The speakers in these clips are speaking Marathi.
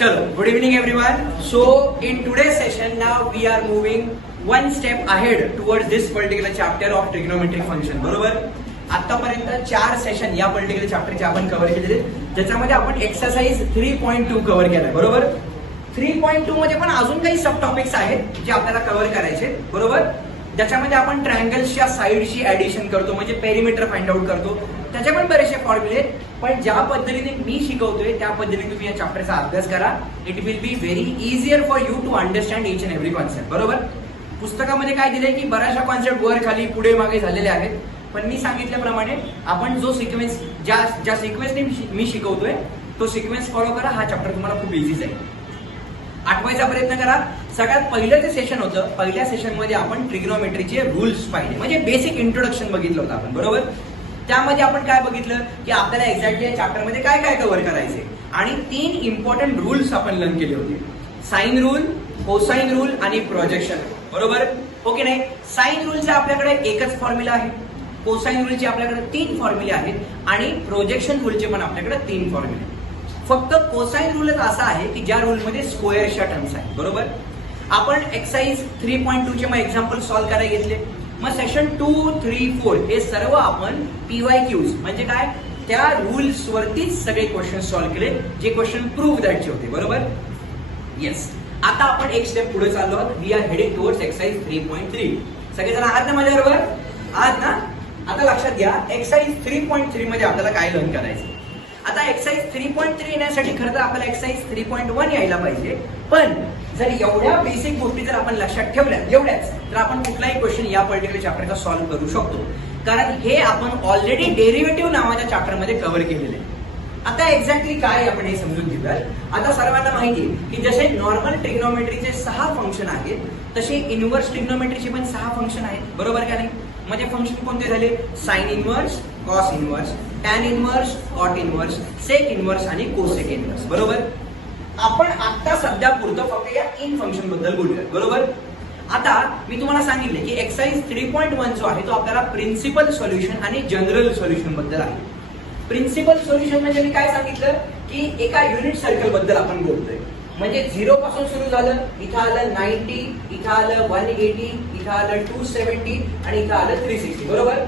Chalo, good evening everyone. So in today's session now we are moving one step ahead towards this particular chapter of trigonometric function. बरोबर? आतापर्यंत 4 सेशन या पर्टिक्युलर चॅप्टरचे आपण कव्हर केलेले, ज्याच्यामध्ये आपण एक्सरसाइज 3.2 कव्हर केलाय. बरोबर? 3.2 मध्ये पण अजून काही सब टॉपिक्स आहेत जे आपल्याला कव्हर करायचे. बरोबर? ज्याच्यामध्ये आपण ट्रायंगल्सच्या साइडची ऍडिशन करतो, म्हणजे पेरिमीटर फाइंड आउट करतो. त्याचे पण बरेचसे फॉर्म्युले आहेत, पण ज्या पद्धतीने मी शिकवतोय त्या पद्धतीने तुम्ही या चॅप्टरचा अभ्यास करा. It will be very easier for you to understand each and every concept. बरोबर? पुस्तकामध्ये काय दिलंय की बऱ्याचशा कॉन्सेप्ट वर खाली पुढे मागे झालेले आहेत, पण मी सांगितल्याप्रमाणे आपण जो सिक्वेन्स ज्या सिक्वेन्सने मी शिकवतोय तो सिक्वेन्स फॉलो करा. हा चॅप्टर तुम्हाला खूप इझी जाईल. आठवायचा प्रयत्न करा. सगळ्यात पहिलं जे सेशन होतं, पहिल्या सेशन मध्ये आपण ट्रिग्नोमेट्रीचे रूल्स पाहिले, म्हणजे बेसिक इंट्रोडक्शन बघितलं होतं आपण. बरोबर? त्यामध्ये आपण काय बघितलं की आपल्याला एक्झॅक्टली या चॅप्टर मध्ये काय काय कव्हर करायचे, आणि 3 इम्पॉर्टंट रूल्स आपण लर्न केले होते. साइन रूल, कोसाइन रूल आणि प्रोजेक्शन. बरोबर? ओके नाही? साइन रूलचा आपल्याकडे एकच फॉर्म्युला आहे, कोसाइन रूलचे आपल्याकडे 3 फॉर्म्युले आहेत, आणि प्रोजेक्शन रूलचे पण आपल्याकडे 3 फॉर्म्युले. फक्त कोसाइन रूलच असा आहे की ज्या रूलमध्ये स्क्वेअरच्या टर्म्स आहेत. बरोबर? आपण एक्सरसाइज 3.2 चे मग एक्झाम्पल सॉल्व्ह करायला घेतले. मग सेशन 2, 3, 4 हे सर्व आपण PYQs म्हणजे काय, त्या रूल्स वरतीच सगळे क्वेश्चन सॉल्व्ह केले, जे क्वेश्चन प्रूव्ह दॅटचे होते. बरोबर? येस. आता आपण एक स्टेप पुढे चाललो आहोत. We are heading towards exercise 3.3. सगळेजण आहात ना माझ्याबरोबर? आहात ना? आता लक्षात घ्या, एक्सरसाइज 3.3 मध्ये आपल्याला काय लर्न करायचं. आता एक्सरसाइज 3.3 येण्यासाठी खरं तर आपल्याला एक्सरसाइज 3.1 यायला पाहिजे, पण जर एवढ्या बेसिक गोष्टी जर आपण लक्षात ठेवल्या एवढ्याच, तर आपण कुठलाही क्वेश्चन या पर्टिक्युलर चॅप्टरचा सॉल्व्ह करू शकतो, कारण हे आपण ऑलरेडी डेरिव्हेटिव्ह नावाच्या चॅप्टर मध्ये कव्हर केलेले आहे. आता एक्झॅक्टली काय आपण हे समजून घेऊया. आता सर्वांना माहिती आहे की जसे नॉर्मल ट्रिग्नोमेट्रीचे 6 फंक्शन आहेत, तसे इनव्हर्स ट्रिग्नोमेट्रीचे पण 6 फंक्शन आहेत. बरोबर का नाही? म्हणजे फंक्शन कोणते झाले? Sine inverse, cos inverse, tan inverse, cot inverse, sec inverse आणि कोसेक इनव्हर्स. बरोबर? आपण आता सध्या पुरतं फक्त या 3 फंक्शन बद्दल बोलूया. बरोबर? आता मी तुम्हाला सांगितले की एक्सरसाइज 3.1 जो आहे तो आपल्याला प्रिन्सिपल सोल्युशन आणि जनरल सोल्युशन बद्दल आहे. प्रिन्सिपल सोल्युशन म्हणजे मी काय सांगितलं की एका युनिट सर्कल बद्दल आपण बोलतोय, म्हणजे 0 पासून सुरू झालं, इथं आलं 90, इथं आलं 180, इथं आलं 270 आणि इथं आलं 360. बरोबर?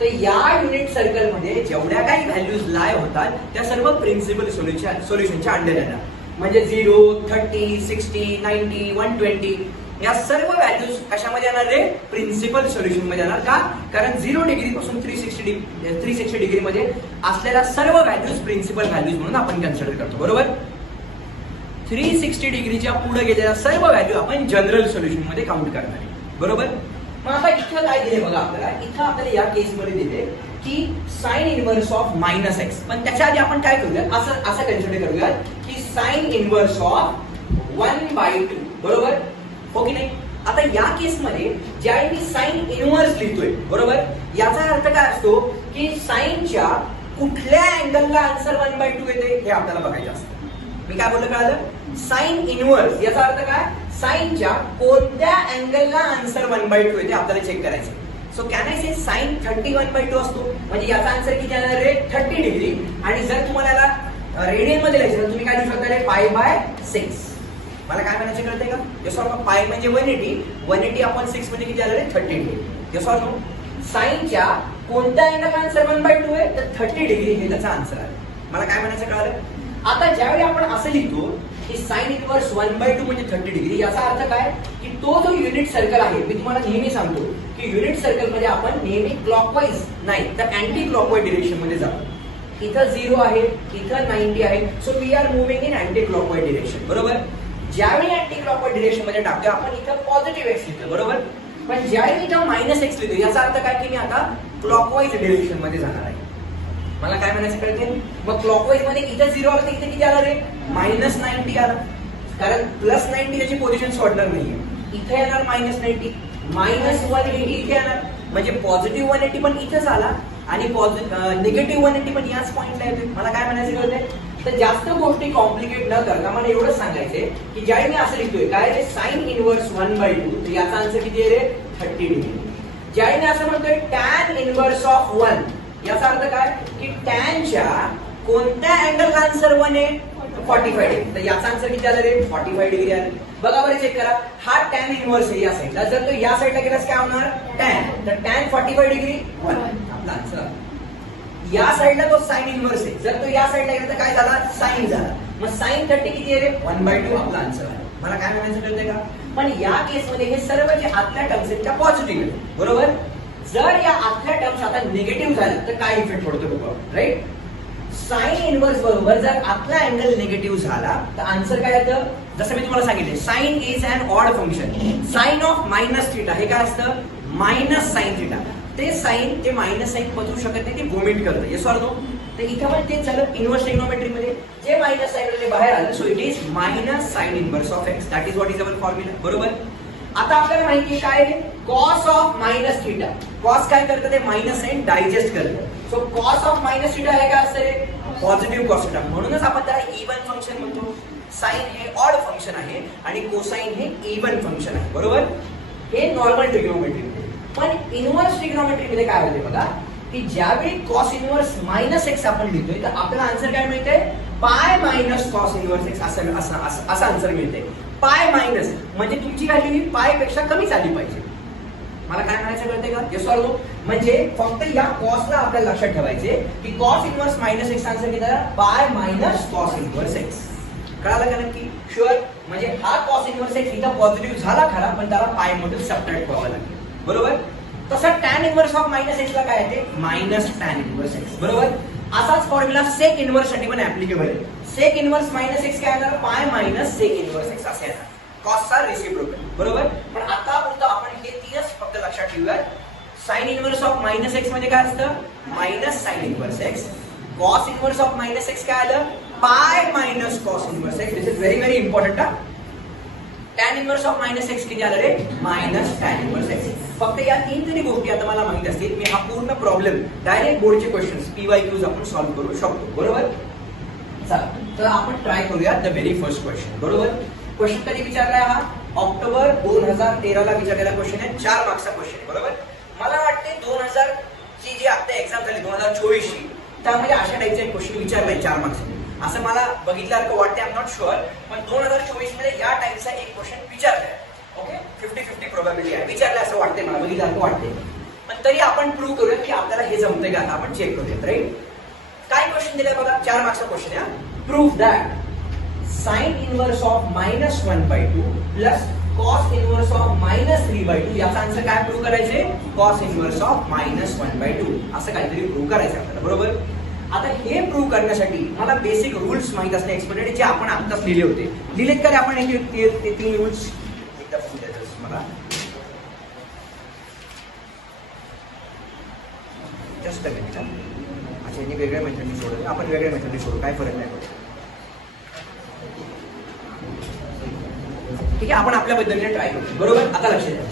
तर या युनिट सर्कल मध्ये जेवढ्या काही व्हॅल्यूज लाय होतात त्या सर्व प्रिन्सिपल सोल्युशनच्या अंडर येणार. म्हणजे 0, 30, 60, 90, 120 या सर्व व्हॅल्यूज कशामध्ये येणार रे? प्रिन्सिपल सोल्युशन मध्ये येणार. का? कारण 0 डिग्री पासून 360 डिग्री मध्ये असलेल्या सर्व व्हॅल्यूज प्रिन्सिपल व्हॅल्यूज म्हणून आपण कन्सिडर करतो. बरोबर? 360 डिग्रीच्या पुढे गेलेल्या सर्व व्हॅल्यू आपण जनरल सोल्युशन मध्ये काउंट करणार आहे. बरोबर? मग आता इथं काय दिले बघा आपल्याला. इथं आपल्याला या केसमध्ये दिले की साइन इनव्हर्स ऑफ -x, पण त्याच्या आधी आपण काय करूया, असं कन्सिडर करूया की साइन इनव्हर्स ऑफ 1/2. बरोबर? हो की नाही? आता या केसमध्ये ज्यावेळी मी साइन इनव्हर्स लिहितोय, बरोबर, याचा अर्थ काय असतो की साइनच्या कुठल्या अँगलला आन्सर 1/2 येते हे आपल्याला बघायचं असतं. मी काय बोललो कळालं? साइन इनव्हर्स याचा अर्थ काय, साइनच्या कोणत्या अँगलला आन्सर 1/2 येते आपल्याला चेक करायचं. So can I say sine 30 असतो, म्हणजे याचा आन्सर किती येणार रे? 30 डिग्री. आणि जर तुम्हाला याला रेडियन मध्ये लिहायचं तर तुम्ही काय लिहू शकता रे? π/6. मला काय म्हणायचं कळतंय का? Yes or no? पाय म्हणजे 180 अपॉन 6 म्हणजे किती आलं रे? 30 डिग्री. Yes or no? साइनच्या कोणत्या अँगलला आन्सर 1/2 आहे तर 30 डिग्री हे त्याचा आन्सर आहे. मला काय म्हणायचं कळालं? आता ज्यावेळी आपण असं लिहितो की साइन इनव्हर्स 1/2 म्हणजे 30 डिग्री, याचा अर्थ काय की तो जो युनिट सर्कल आहे, मी तुम्हाला नेहमी सांगतो की युनिट सर्कल मध्ये आपण नेहमी क्लॉकवाईज नाही तर अँटी क्लॉकवाईज डिरेक्शन मध्ये जातो. इथं 0 आहे, इथं 90 आहे, so we are moving in anti clockwise direction. बरोबर? ज्यावेळी अँटी क्लॉकवाईज डिरेक्शन मध्ये टाकतो आपण इथं पॉझिटिव्ह एक्स लिहितो. बरोबर? पण ज्यावेळी इथं -x लिहितो याचा अर्थ काय की मी आता क्लॉकवाईज डिरेक्शन मध्ये जाणार आहे. मला काय म्हणायचं कळते? मग क्लॉकवाईज मध्ये इथं 0 आलं तर इथे किती आलं रे? -90 आलं, कारण +90 त्याची पोझिशन सोडणार नाहीये. इथे येणार -90, -180 इथे येणार, म्हणजे पॉझिटिव्ह 180 पण इथेच आला आणि निगेटिव्ह 180 पण याच पॉइंटला येते. मला काय म्हणायचं कळते? तर जास्त गोष्टी कॉम्प्लिकेट न करता मला एवढंच सांगायचंय की ज्यावेळी मी असं लिहितोय काय रे? साइन इनव्हर्स 1/2 तर याचा आन्सर किती आहे रे? 30 डिग्री. ज्यावेळी मी असं म्हणतोय टॅन इनव्हर्स ऑफ 1, याचा अर्थ काय की टॅनच्या कोणत्या अँगलला आन्सर 1 आहे? 45 डिग्री. तर याचा आन्सर किती आला रे? 45 डिग्री आला. बघा बरं चेक करा, हा tan इनवर्स आहे या साईडला, जर तो या साईडला गेलास काय होणार? tan. तर tan 45 डिग्री 1 आपला आन्सर. या साईडला तो sin इनवर्स आहे, जर तो या साईडला गेला तर काय झाला? sin झाला. मग sin 30 किती आहे रे? 1/2 आपला आन्सर आहे. मला काय म्हणायचं कळतंय का? पण या केसमध्ये हे सर्व जे आतल्या टर्म्स आहेत त्या पॉझिटिव्ह आहेत, बरोबर. जर या आतल्या टर्म्स आता निगेटिव्ह झाल्या तर काय इफेक्ट पडतो बघा, राईट. साइन इनवर्स बरोबर जर आतला अँगल निगेटिव्ह झाला तर आन्सर काय येतं? जसं मी तुम्हाला सांगितले, sine is an odd function. Sine of minus theta हे काय असतं? Minus sine theta. ते साइन ते मायनस साइन पचवू शकत नाही, ते वोमिट करतं. Yes or no? तर इथं पण तेच झालं इनवर्स ट्रिग्नोमेट्री मध्ये, जे मायनस साइन मध्ये बाहेर आलं, so it is minus sine inverse of x. That is what is our formula, बरोबर. आता आपल्याला माहिती काय आहे? Cos of minus theta. Cos काय करतं? ते मायनस साइन डायजेस्ट करतं. So cos of minus theta हे काय असतं रे? Positive cos theta. म्हणूनच आपण त्याला इवन फंक्शन म्हणतो. साइन हे ऑड फंक्शन आहे आणि कोसाइन हे इवन फंक्शन आहे, बरोबर. हे नॉर्मल ट्रिग्नोमेट्री. पण इनवर्स ट्रिग्नोमेट्री मध्ये काय होते बघा, की ज्यावेळी कॉस इनवर्स मायनस एक्स आपण लिहितोय तर आपला आन्सर काय मिळते? पाय मायनस कॉस इनवर्स एक्स असा आन्सर मिळते. पाय मायनस म्हणजे तुमची व्हॅल्यू ही पाय पेक्षा कमी झाली पाहिजे. मला काय म्हणायचं कळतंय का? Yes or no? म्हणजे फक्त या कॉसला आपल्याला लक्षात ठेवायचे की cos inverse minus x answer किती झाला? पाय मायनस कॉस इनवर्स एक्स. कळालं का नक्की? शुअर. म्हणजे हा कॉस इनवर्स एक्स इथं पॉझिटिव्ह झाला खरा, पण त्याला पाय मध्ये सबट्रॅक्ट करावं लागेल, बरोबर. तसं tan inverse of minus x ला काय येते? मायनस tan इनवर्स एक्स, बरोबर. असाच फॉर्म्युला सेक इनवर्स साठी पण ऍप्लिकेबल आहे. सेक इनवर्स मायनस एक्स काय येणार? Pi minus sec inverse x असे येणार. कॉसचा रेसिप्रोकल, बरोबर. पण आता बोलतो आपण हे तीनच फक्त लक्षात ठेवूया. Sine inverse of minus X म्हणजे काय असतं? Minus sine inverse X. Cos inverse of minus X काय आलं? Pi minus cos inverse X. This is very very important. tan inverse of minus X किती आलं रे? Minus tan inverse X. फक्त या तीन तरी गोष्टी आता मला माहित असतील, मी हा पूर्ण प्रॉब्लेम डायरेक्ट बोर्डचे क्वेश्चन्स PYQs आपण सॉल्व्ह करू शकतो, बरोबर. चला तर आपण ट्राय करूया द व्हेरी फर्स्ट क्वेश्चन, बरोबर. क्वेश्चन कधी विचारलाय हा? ऑक्टोबर 2013 ला विचारलेला क्वेश्चन आहे. 4 मार्क्सचा क्वेश्चन, बरोबर. मला वाटते 2000 ची जी आता एक्झाम झाली 2024 ची, त्यामध्ये अशा टाईपचा क्वेश्चन विचारलाय 4 मार्क्स असं मला बघितल्यासारखं वाटते. आय एम नॉट शुअर, पण 2024 मध्ये या टाईपचा एक क्वेश्चन विचारलाय. ओके, 50-50 प्रोबॅबिलिटी आहे, विचारलं असं वाटते मला, बघितल्यासारखं वाटते. पण तरी आपण प्रूव्ह करूया की आपल्याला हे जमतंय का. आता आपण चेक करूया, राईट. काय क्वेश्चन दिलाय बघा, 4 मार्क्सचा क्वेश्चन आहे. Prove that sign inverse of minus 1/2 plus cos inverse of minus 3/2. याचा आन्सर काय प्रूव्ह करायचे? कॉस इनवर्स ऑफ मायनस 1/2 असं काहीतरी प्रूव्ह करायचं आपल्याला, बरोबर. आता हे प्रूव्ह करण्यासाठी मला बेसिक रूल्स माहित असणे एक्सपेक्टेड, जे आपण आत्ताच लिहिले होते. लिहिलेत का आपण हे 3 रूल्स? एकदा मला जस्ट अ मिनिट. अच्छा, यांनी वेगळ्या मेथडने सोडलं, आपण वेगळ्या मेथडने सोडू, काय फरक नाही पडत. ठीक आहे, आपण आपल्या पद्धतीने ट्राय करू, बरोबर. आता लक्ष द्या,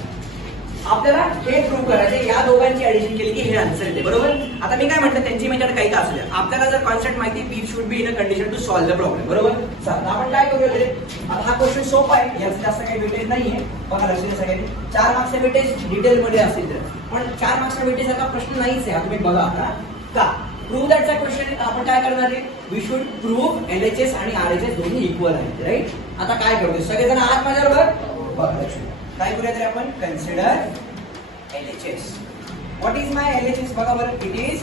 आपल्याला हे प्रूव्ह करायचे, या दोघांची ऍडिशन केली की हे आन्सर येते, बरोबर. आता मी काय म्हटलं, त्यांची मेथड काही का असू द्या, आपल्याला जर कॉन्सेप्ट माहिती, we should be in a condition to solve the problem, बरोबर. चला आपण काय करूया, आता हा क्वेश्चन सोपा आहे, याचं जास्त काही वेटेज नाहीये. बघा लक्ष द्या सगळ्यांनी, 4 मार्क्सचे वेटेज डिटेल मध्ये असेल तर, पण 4 मार्क्सच्या वेटेज सारखा प्रश्न नाहीच आहे. तुम्ही बघा आता का प्रूव्ह दॅटचा क्वेश्चन आपण काय करणार आहे? वी शुड प्रूव्ह LHS आणि RHS दोन्ही इक्वल आहेत, राईट. आता काय करतोय, सगळेजण आहात माझ्याबरोबर? बघा लक्ष द्या, काय करूया तर आपण consider LHS. What is my LHS? बघा बरं, it is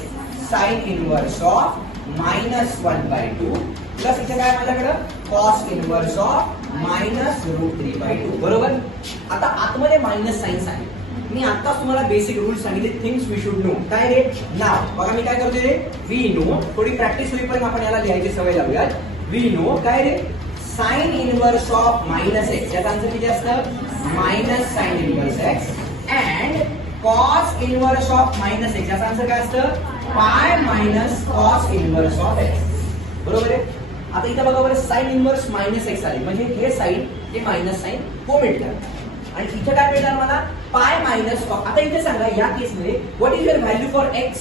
sine inverse of minus 1/2 plus इथे काय माझ्याकडं कॉस इनवर्स ऑफ मायनस √3/2, बरोबर. आता आतमध्ये मायनस साइन्स आहे. मी आता तुम्हाला बेसिक रूल्स सांगितले, थिंग्स वी शुड नो. काय रे? नाव. बघा मी काय करतोय रे? We know. थोडी प्रॅक्टिस होईपर्यंत आपण याला लिहायची सवय लावूयात. वी नो काय रे? Sine inverse of minus X. याचा आन्सर किती असतं? Minus sine inverse X. And cos inverse of minus X. याचा आन्सर काय असतं? Pi minus cos inverse of X, बरोबर आहे. आता इथं बघा बरं, साइन इनवर्स मायनस एक्स आली म्हणजे हे साइन हे मायनस साइन कोमेट करा. आणि इथे काय मिळणार मला? पाय मायनस कॉस. आता इथे सांगा, या केसमध्ये what is your value for x?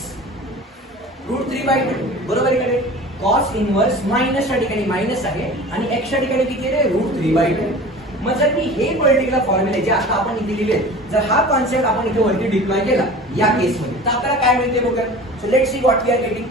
√3/2, बरोबर आहे का? कॉस इनवर्स मायनसच्या ठिकाणी मायनस आहे आणि एक्सच्या ठिकाणी किती आहे? √3/2. मग जर मी हे पर्टिक्युलर फॉर्म्युले जे आता आपण इथे लिहिले, जर हा कॉन्सेप्ट आपण इथे वरती डिप्लॉय केला या केसमध्ये, तर आपल्याला काय मिळते बघा. So let's see what we are getting.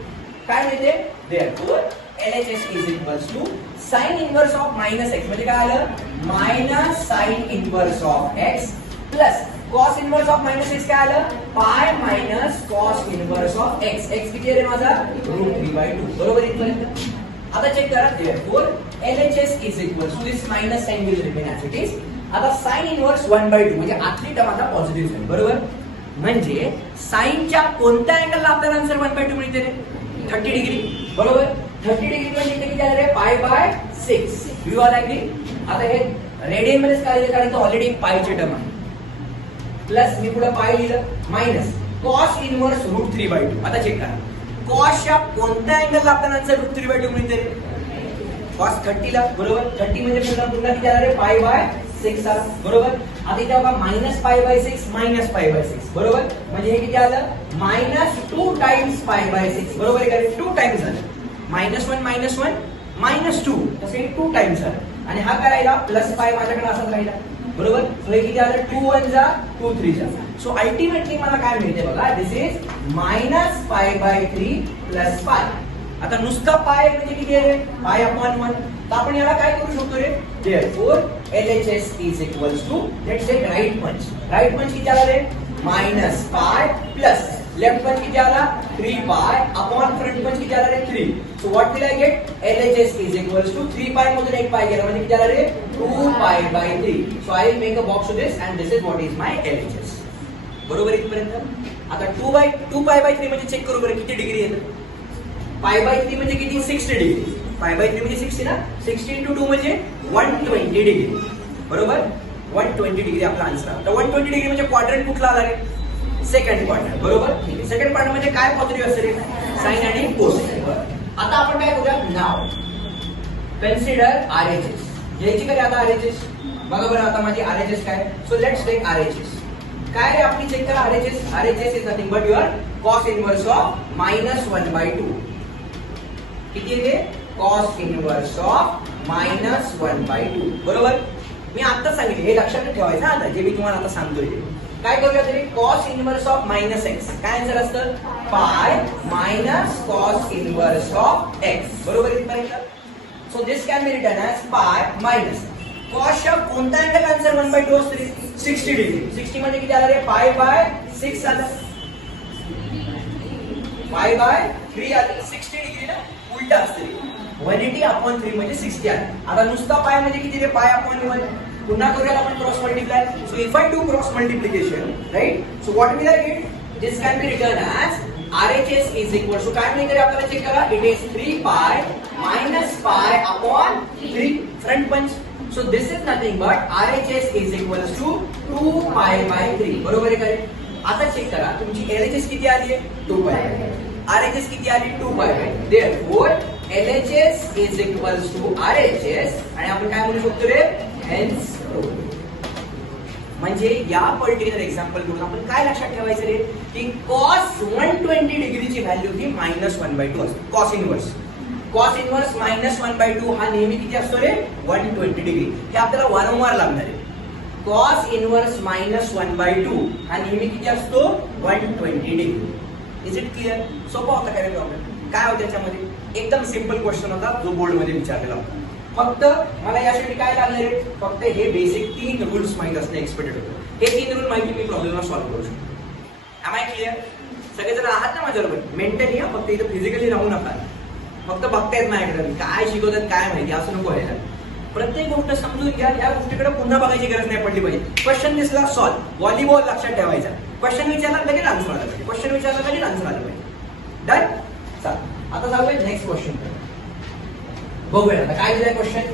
काय मिळते? Therefore LHS is equals to sin inverse of minus x म्हणजे काय आलं minus sin inverse of x plus cos inverse of minus x काय आलं pi minus cos inverse of x. x किती आहे माझा √3/2 बरोबर इथपर्यंत. आता चेक करा therefore LHS is equals to this minus sign will remain as it is. आता sin inverse 1/2 म्हणजे आतली टर्म आता पॉझिटिव्ह झाली बरोबर. म्हणजे साइनच्या कोणत्या अँगलला आपल्याला आन्सर 1/2 मिळते रे 30 डिग्री बरोबर. 30 डिग्री म्हणजे किती झालं रे π/6. You R agree. आता हे रेडियन मध्येच काय कारण तो ऑलरेडी पायची टर्म आहे प्लस मी पुढे पाय लिहिलं मायनस cos इनव्हर्स √3/2. आता चेक करा cosच्या कोणत्या अँगलला आपल्याला आन्सर √3/2 मिळते रे cos 30 ला बरोबर. 30 म्हणजे पुन्हा किती आला रे π/6 आला बरोबर. आता इथे बघा -π/6 -π/6 बरोबर. म्हणजे हे किती आलं -2 टाइम्स π/6 बरोबर आहे का 2 टाइम्स झालं. -1 -2 तसे 2 टाइम्स झालं आणि हा करायला प्लस पाय माझ्याकडे असाच राहिला बरोबर. सो हे किती आलं 2 1 जा 2 3 जा. सो अल्टिमेटली मला काय मिळते बघा दिस इज -π/3 प्लस पाय. आता नुसता पाय म्हणजे किती आहे π/1. तर आपण याला काय करू शकतो रे therefore LHS is equals to let's take right punch. right punch किती आला रे -π प्लस लेफ्ट पंच किती आला 3π अपॉन फ्रंट पंच किती आला रे 3. So what will I gate LHS is equals to 3π मधून 1π गेला म्हणजे किती आला रे 2π/3. So I will make a box to this and this is what is my LHS बरोबर इथपर्यंत. आता 2π/3 म्हणजे चेक करू बरं किती डिग्री येतं. π/3 म्हणजे किती 60 डिग्री. π/3 म्हणजे 60 ना 60 × 2 म्हणजे 120 डिग्री बरोबर. 120 डिग्री आपला आन्सर. तर 120 डिग्री म्हणजे क्वाड्रंट कुठला आला रे सेकंड क्वाड्रंट बरोबर. सेकंड क्वाड्रंट म्हणजे काय पॉझिटिव्ह असेल साइन आणि कोसाइन. आता आपण काय करूया नाव कन्सिडर RHS. घ्यायची का आता RHS बघा बरं. आता माझी RHS काय सो लेट्स टेक RHS. काय रे आपली चेक करा RHS. RHS is nothing but your cos inverse of -1/2 किती येते cos इनवर्स ऑफ -1/2 बरोबर. मी आता सांगितले हे लक्षात ठेवायचं. आता जे मी तुम्हाला आता सांगतोय काय करूया तरी cos इनवर्स ऑफ -x काय आन्सर असतं π minus cos inverse of x बरोबर इथपर्यंत. So this can be written as π minus cosच्या कोणता अँगल आन्सर 1/2 असतो 60 डिग्री. 60 म्हणजे किती आला रे π/6 आला π/3 आला 60 डिग्री ना उलटा असते 180/3 म्हणजे 60 आला. आता नुसता पाय म्हणजे किती रे π/1. पुन्हा करूया आपण cross multiply. So if I do cross multiplication right so what will I get this can be written as RHS is equal to काय मिळते आपल्याला चेक करा इट इज 3π - π/3 फ्रंट पंच. So this is nothing but RHS is equal to 2π/3 बरोबर आहे का. आता चेक करा तुमची LHS किती आली आहे 2π. RHS किती आली 2π. therefore LHS is equals to RHS आणि आपण काय म्हणू शकतो रे hence. म्हणजे या पर्टिक्युलर एक्झाम्पल करून आपण काय लक्षात ठेवायचं रे की cos 120 डिग्रीची व्हॅल्यू ही -1/2 असते. cos इनवर्स -1/2 हा नेहमी किती असतो रे 120 डिग्री. हे आपल्याला वारंवार लागणार आहे. cos इनवर्स -1/2 हा नेहमी किती असतो 120 डिग्री. Is it clear. सोपा होता काय प्रॉब्लेम काय होतं त्याच्यामध्ये एकदम सिंपल क्वेश्चन होता जो बोर्ड मध्ये विचारलेला होता. फक्त मला यासाठी काय लागलं रे फक्त हे बेसिक 3 रूल्स माहित असणे एक्सपेक्टेड होतं. हे 3 रूल माहिती मी प्रॉब्लेमला सॉल्व्ह करू शकतो. Am I clear. सगळेजण आहात ना माझ्याबरोबर मेंटली. फक्त इथं फिजिकली राहू नका. फक्त बघतायत माझ्याकडे काय शिकवतात काय माहिती असं नको व्हायला. प्रत्येक गोष्ट समजून घ्या. या गोष्टीकडे पुन्हा बघायची गरज नाही पडली पाहिजे. क्वेश्चन दिसला सॉल्व्ह. व्हॉलीबॉल लक्षात ठेवायचा. क्वेश्चन विचारला लगेच आन्सर आला पाहिजे. क्वेश्चन विचारला लगेच आन्सर आला पाहिजे. डन. चला आता जाऊया नेक्स्ट क्वेश्चन. बघूया आता काय दिलाय question.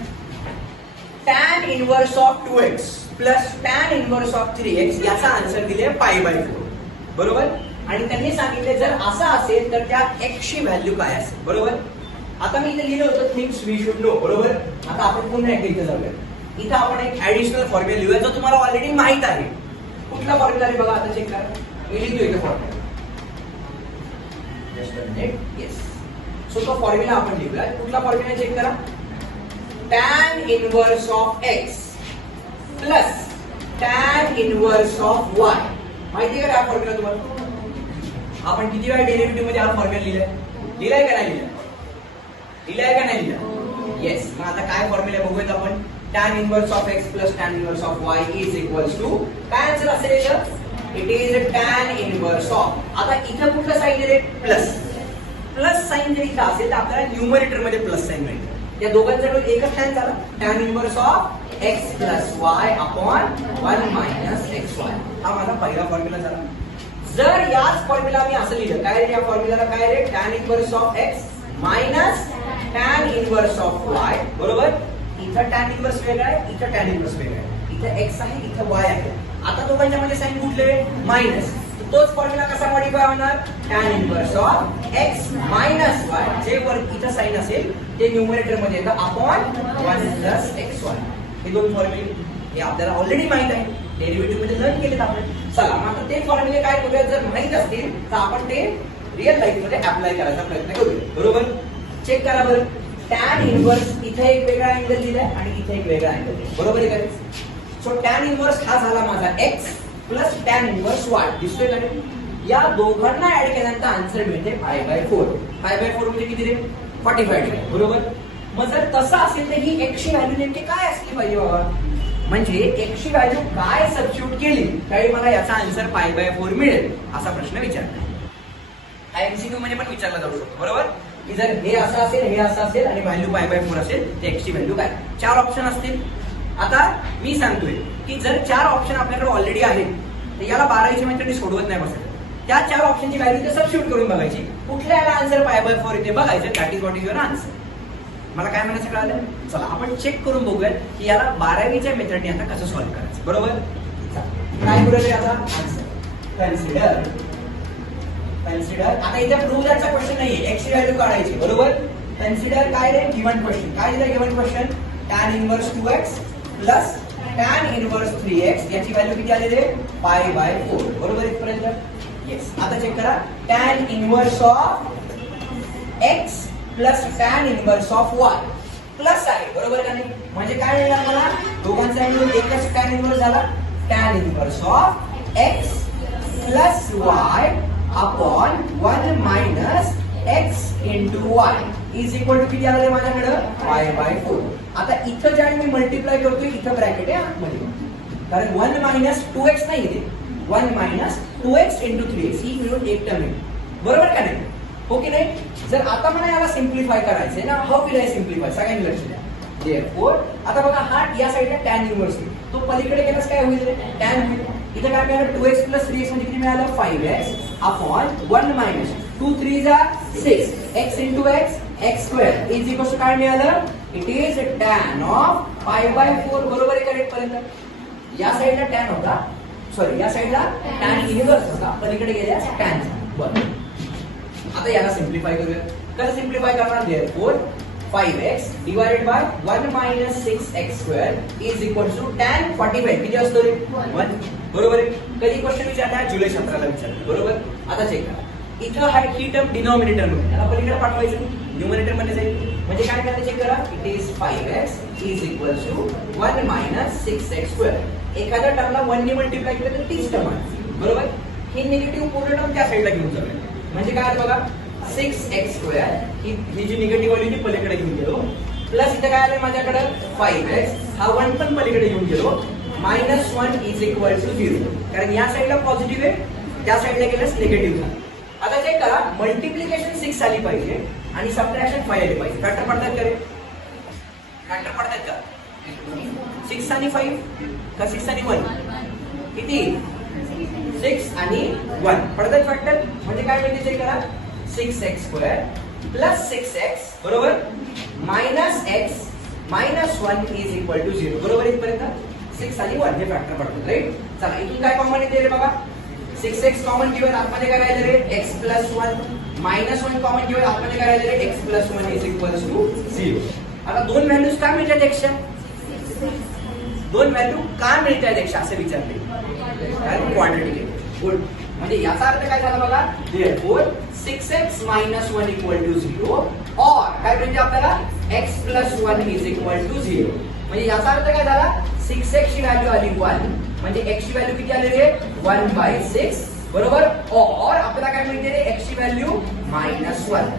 tan inverse of 2x plus tan inverse of 3x याचा आन्सर दिले π/4 बरोबर. आणि त्यांनी सांगितले जर असं असेल तर त्या x ची व्हॅल्यू काय असेल बरोबर. आता मी इथे लिहिलं होतं थिंग्स वी शुड नो बरोबर. आता आपण पुन्हा एकदा इथे जाऊया. इथं आपण एक ऍडिशनल फॉर्म्युला लिहूया जो तुम्हाला ऑलरेडी माहित आहे. कुठला फॉर्म्युला आहे बघा आता चेक करा. मी लिहितो इथे formula just a minute. Yes. So तो फॉर्म्युला आपण लिहूया. कुठला फॉर्म्युला चेक करा. tan inverse of x plus tan inverse of y माहिती आहे का हा फॉर्म्युला तुम्हाला. आपण किती वेळा डेरिव्हेटिव्ह मध्ये हा फॉर्म्युला लिहिलाय का नाही लिहिलाय. लिहिलंय का नाही लिहिलं? येस. मग आता काय फॉर्म्युला बघूयात आपण. tan inverse of x plus tan inverse of y is equals to काय आन्सर असेल याचं? It is tan inverse of. आता इथं कुठलं साइन आहे? प्लस साइन जरी इथं असेल तर आपल्याला न्यूमरेटर मध्ये प्लस साइन मिळेल. या दोघांचा एकच tan झाला. tan inverse of x plus y upon 1 minus xy. हा माझा पहिला फॉर्म्युला झाला. जर याच फॉर्म्युला मी असं लिहिलं काय रे, या फॉर्म्युलाला काय रे, tan inverse of x minus tan inverse of y बरोबर. इथं tan inverse वेगळा आहे, इथं tan inverse वेगळा आहे. इथं x आहे, इथं y आहे. आता दोघांच्या मध्ये साइन कुठले? मायनस. तोच फॉर्म्युला कसा मॉडिफाय होणार? tan inverse of x minus y. जे वर इथं साइन असेल ते न्यूमरेटर मध्ये येतं अपॉन 1 plus xy. हे दोन फॉर्म्युले हे आपल्याला ऑलरेडी माहित आहे, डेरिव्हेटिव्ह मध्ये लर्न केलेत आपण. चला मग आता ते फॉर्म्युले काय करूया, जर माहित असतील तर आपण ते रिअल लाईफ मध्ये अप्लाय करायचा प्रयत्न करूया. बरोबर. चेक करा बरं. tan इनवर्स इथे एक वेगळा अँगल दिलाय आणि इथे एक वेगळा अँगल दिलाय. बरोबर आहे का? सो tan इनवर्स हा झाला माझा x plus tan inverse y. दिसतोय का? या दोघांना ऍड केल्यानंतर आन्सर मिळते π/4. π/4 म्हणजे किती रे? 45 डिग्री. बरोबर. मग जर तसं असेल तर ही x ची व्हॅल्यू नेमकी काय असली पाहिजे बाबा? म्हणजे x ची व्हॅल्यू काय सबस्टिट्यूट केली त्यावेळी मला याचा आन्सर π/4 मिळेल असा प्रश्न विचारला. हा एमसीक्यू मध्ये पण विचारला जाऊ शकतो. बरोबर. की जर हे असं असेल, हे असं असेल आणि व्हॅल्यू π/4 असेल तर x ची व्हॅल्यू काय? 4 ऑप्शन असतील. आता मी सांगतोय की जर 4 ऑप्शन आपल्याकडे ऑलरेडी आहेत तर याला 12ची मेथड सोडवत नाही बसत. त्या 4 ऑप्शनची व्हॅल्यू ते सबस्टिट्यूट करून बघायची. कुठल्या याला आन्सर π/4 येते बघायचं. That is what is your answer. मला काय म्हणायचं कळालं? चला आपण चेक करून बघूयात की याला 12वीच्या मेथडने आता कसं सॉल्व्ह करायचं. बरोबर. काय करूया आता? Answer consider. आता इथे प्रूव्ह दॅटचा क्वेश्चन नाहीये, x ची व्हॅल्यू काढायची. बरोबर. कन्सिडर काय रे? Given question. काय दिलं given question? tan inverse 2x plus tan inverse 3x. याची व्हॅल्यू किती आली रे? π/4. बरोबर इथपर्यंत? येस. आता चेक करा. tan inverse of x plus tan inverse of y plus आहे. बरोबर का नाही? म्हणजे काय मिळणार मला? दोघांचा मिळून एकच tan इनवर्स झाला. tan inverse of x plus y upon 1 minus x into y is equal to किती आलं माझ्याकडं? π/4. आता इथं ज्या मी मल्टिप्लाय करतोय इथं ब्रॅकेट आहे आतमध्ये, कारण 1 मायनस 2x नाही येते. 1 मायनस 2x इंटू 3x ही मिळून एक टर्म आहे. बरोबर का नाही? हो की नाही? जर आता मला याला सिम्प्लिफाय करायचंय ना, हाऊ विल आय सिम्प्लिफाय? सगळ्यांनी लक्ष द्या. देअरफॉर आता बघा हा या साईडला tan इनवर्स आहे, तो पलीकडे गेलास काय होईल रे? tan होईल. इथे काय मिळालं? 2x प्लस 3x म्हणजे किती मिळालं? 5x अपॉन 1 मायनस 2 3 जा 6 x into x x square is equal to काय मिळालं? It is tan of π/4. बरोबर आहे करेक्ट पर्यंत? या साईडला tan होता, सॉरी या साईडला tan इनवर्स होता, पलीकडे गेल्यास tan. बरं. आता याला सिम्प्लिफाय करूया. कसं सिम्प्लिफाय करणार? Therefore 5x divided by 1 minus 6x square is equal to tan 45 किती असतो रे? 1. बरोबर आहे. कधी क्वेश्चन विचारला? जुलै 17ला विचारला. बरोबर. आता चेक करा. इथं हा ही टर्म डिनॉमिनेटर मध्ये, याला पलीकडे पाठवायचं, न्यूमरेटर मध्ये जाईल. म्हणजे काय करायचं चेक करा. It is 5x is equal to 1 minus 6x square. एखाद्या टर्मला 1 ने मल्टिप्लाय केलं तर तीच टर्म आहे. बरोबर. ही निगेटिव्ह पूर्ण टर्म त्या साईडला घेऊन जाऊया. म्हणजे काय बघा 6x स्क्वेअर ही जी निगेटिव्ह व्हॅल्यू ती पलीकडे घेऊन गेलो, प्लस इथे काय आलं माझ्याकडे 5x, हा 1 पण पलीकडे घेऊन गेलो, मायनस 1 इज इक्वल टू 0. कारण या साईडला पॉझिटिव्ह आहे, त्या साईडला गेल्यास निगेटिव्ह झालं. आता चेक करा. मल्टिप्लिकेशन 6 आली पाहिजे आणि सबट्रॅक्शन 5 आली पाहिजे. फॅक्टर पडतात का रे? फॅक्टर पडतात का? 6 आणि 5 का 6 आणि 1? किती? 6 आणि 1 पडतात फॅक्टर. म्हणजे काय मिळते चेक करा. 6x स्क्वेअर प्लस 6x बरोबर minus x minus 1 is equal to 0. बरोबर इथपर्यंत 6 आणि 1 हे फॅक्टर पडतात. राईट. चला इथून काय कॉमन येते रे बघा? 6x कॉमन घेऊन आतमध्ये काय राहिलं रे? x प्लस 1 मायनस 1 कॉमन घेऊन आतमध्ये काय राहिलं रे? x plus 1 is equal to 0. आता दोन व्हॅल्यूज काय मिळतात x च्या? दोन व्हॅल्यू का मिळतात x असं विचारले, कारण क्वाड्रेटिक आहे. गुड. म्हणजे याचा अर्थ काय झाला बघा? Therefore 6x minus 1 equal to 0 और काय म्हणजे आपल्याला x plus 1 is equal to 0. म्हणजे याचा अर्थ काय झाला? 6x ची व्हॅल्यू आली 1, म्हणजे x ची व्हॅल्यू किती आली रे? 1/6 बरोबर. और आपल्याला काय मिळते रे? x ची व्हॅल्यू -1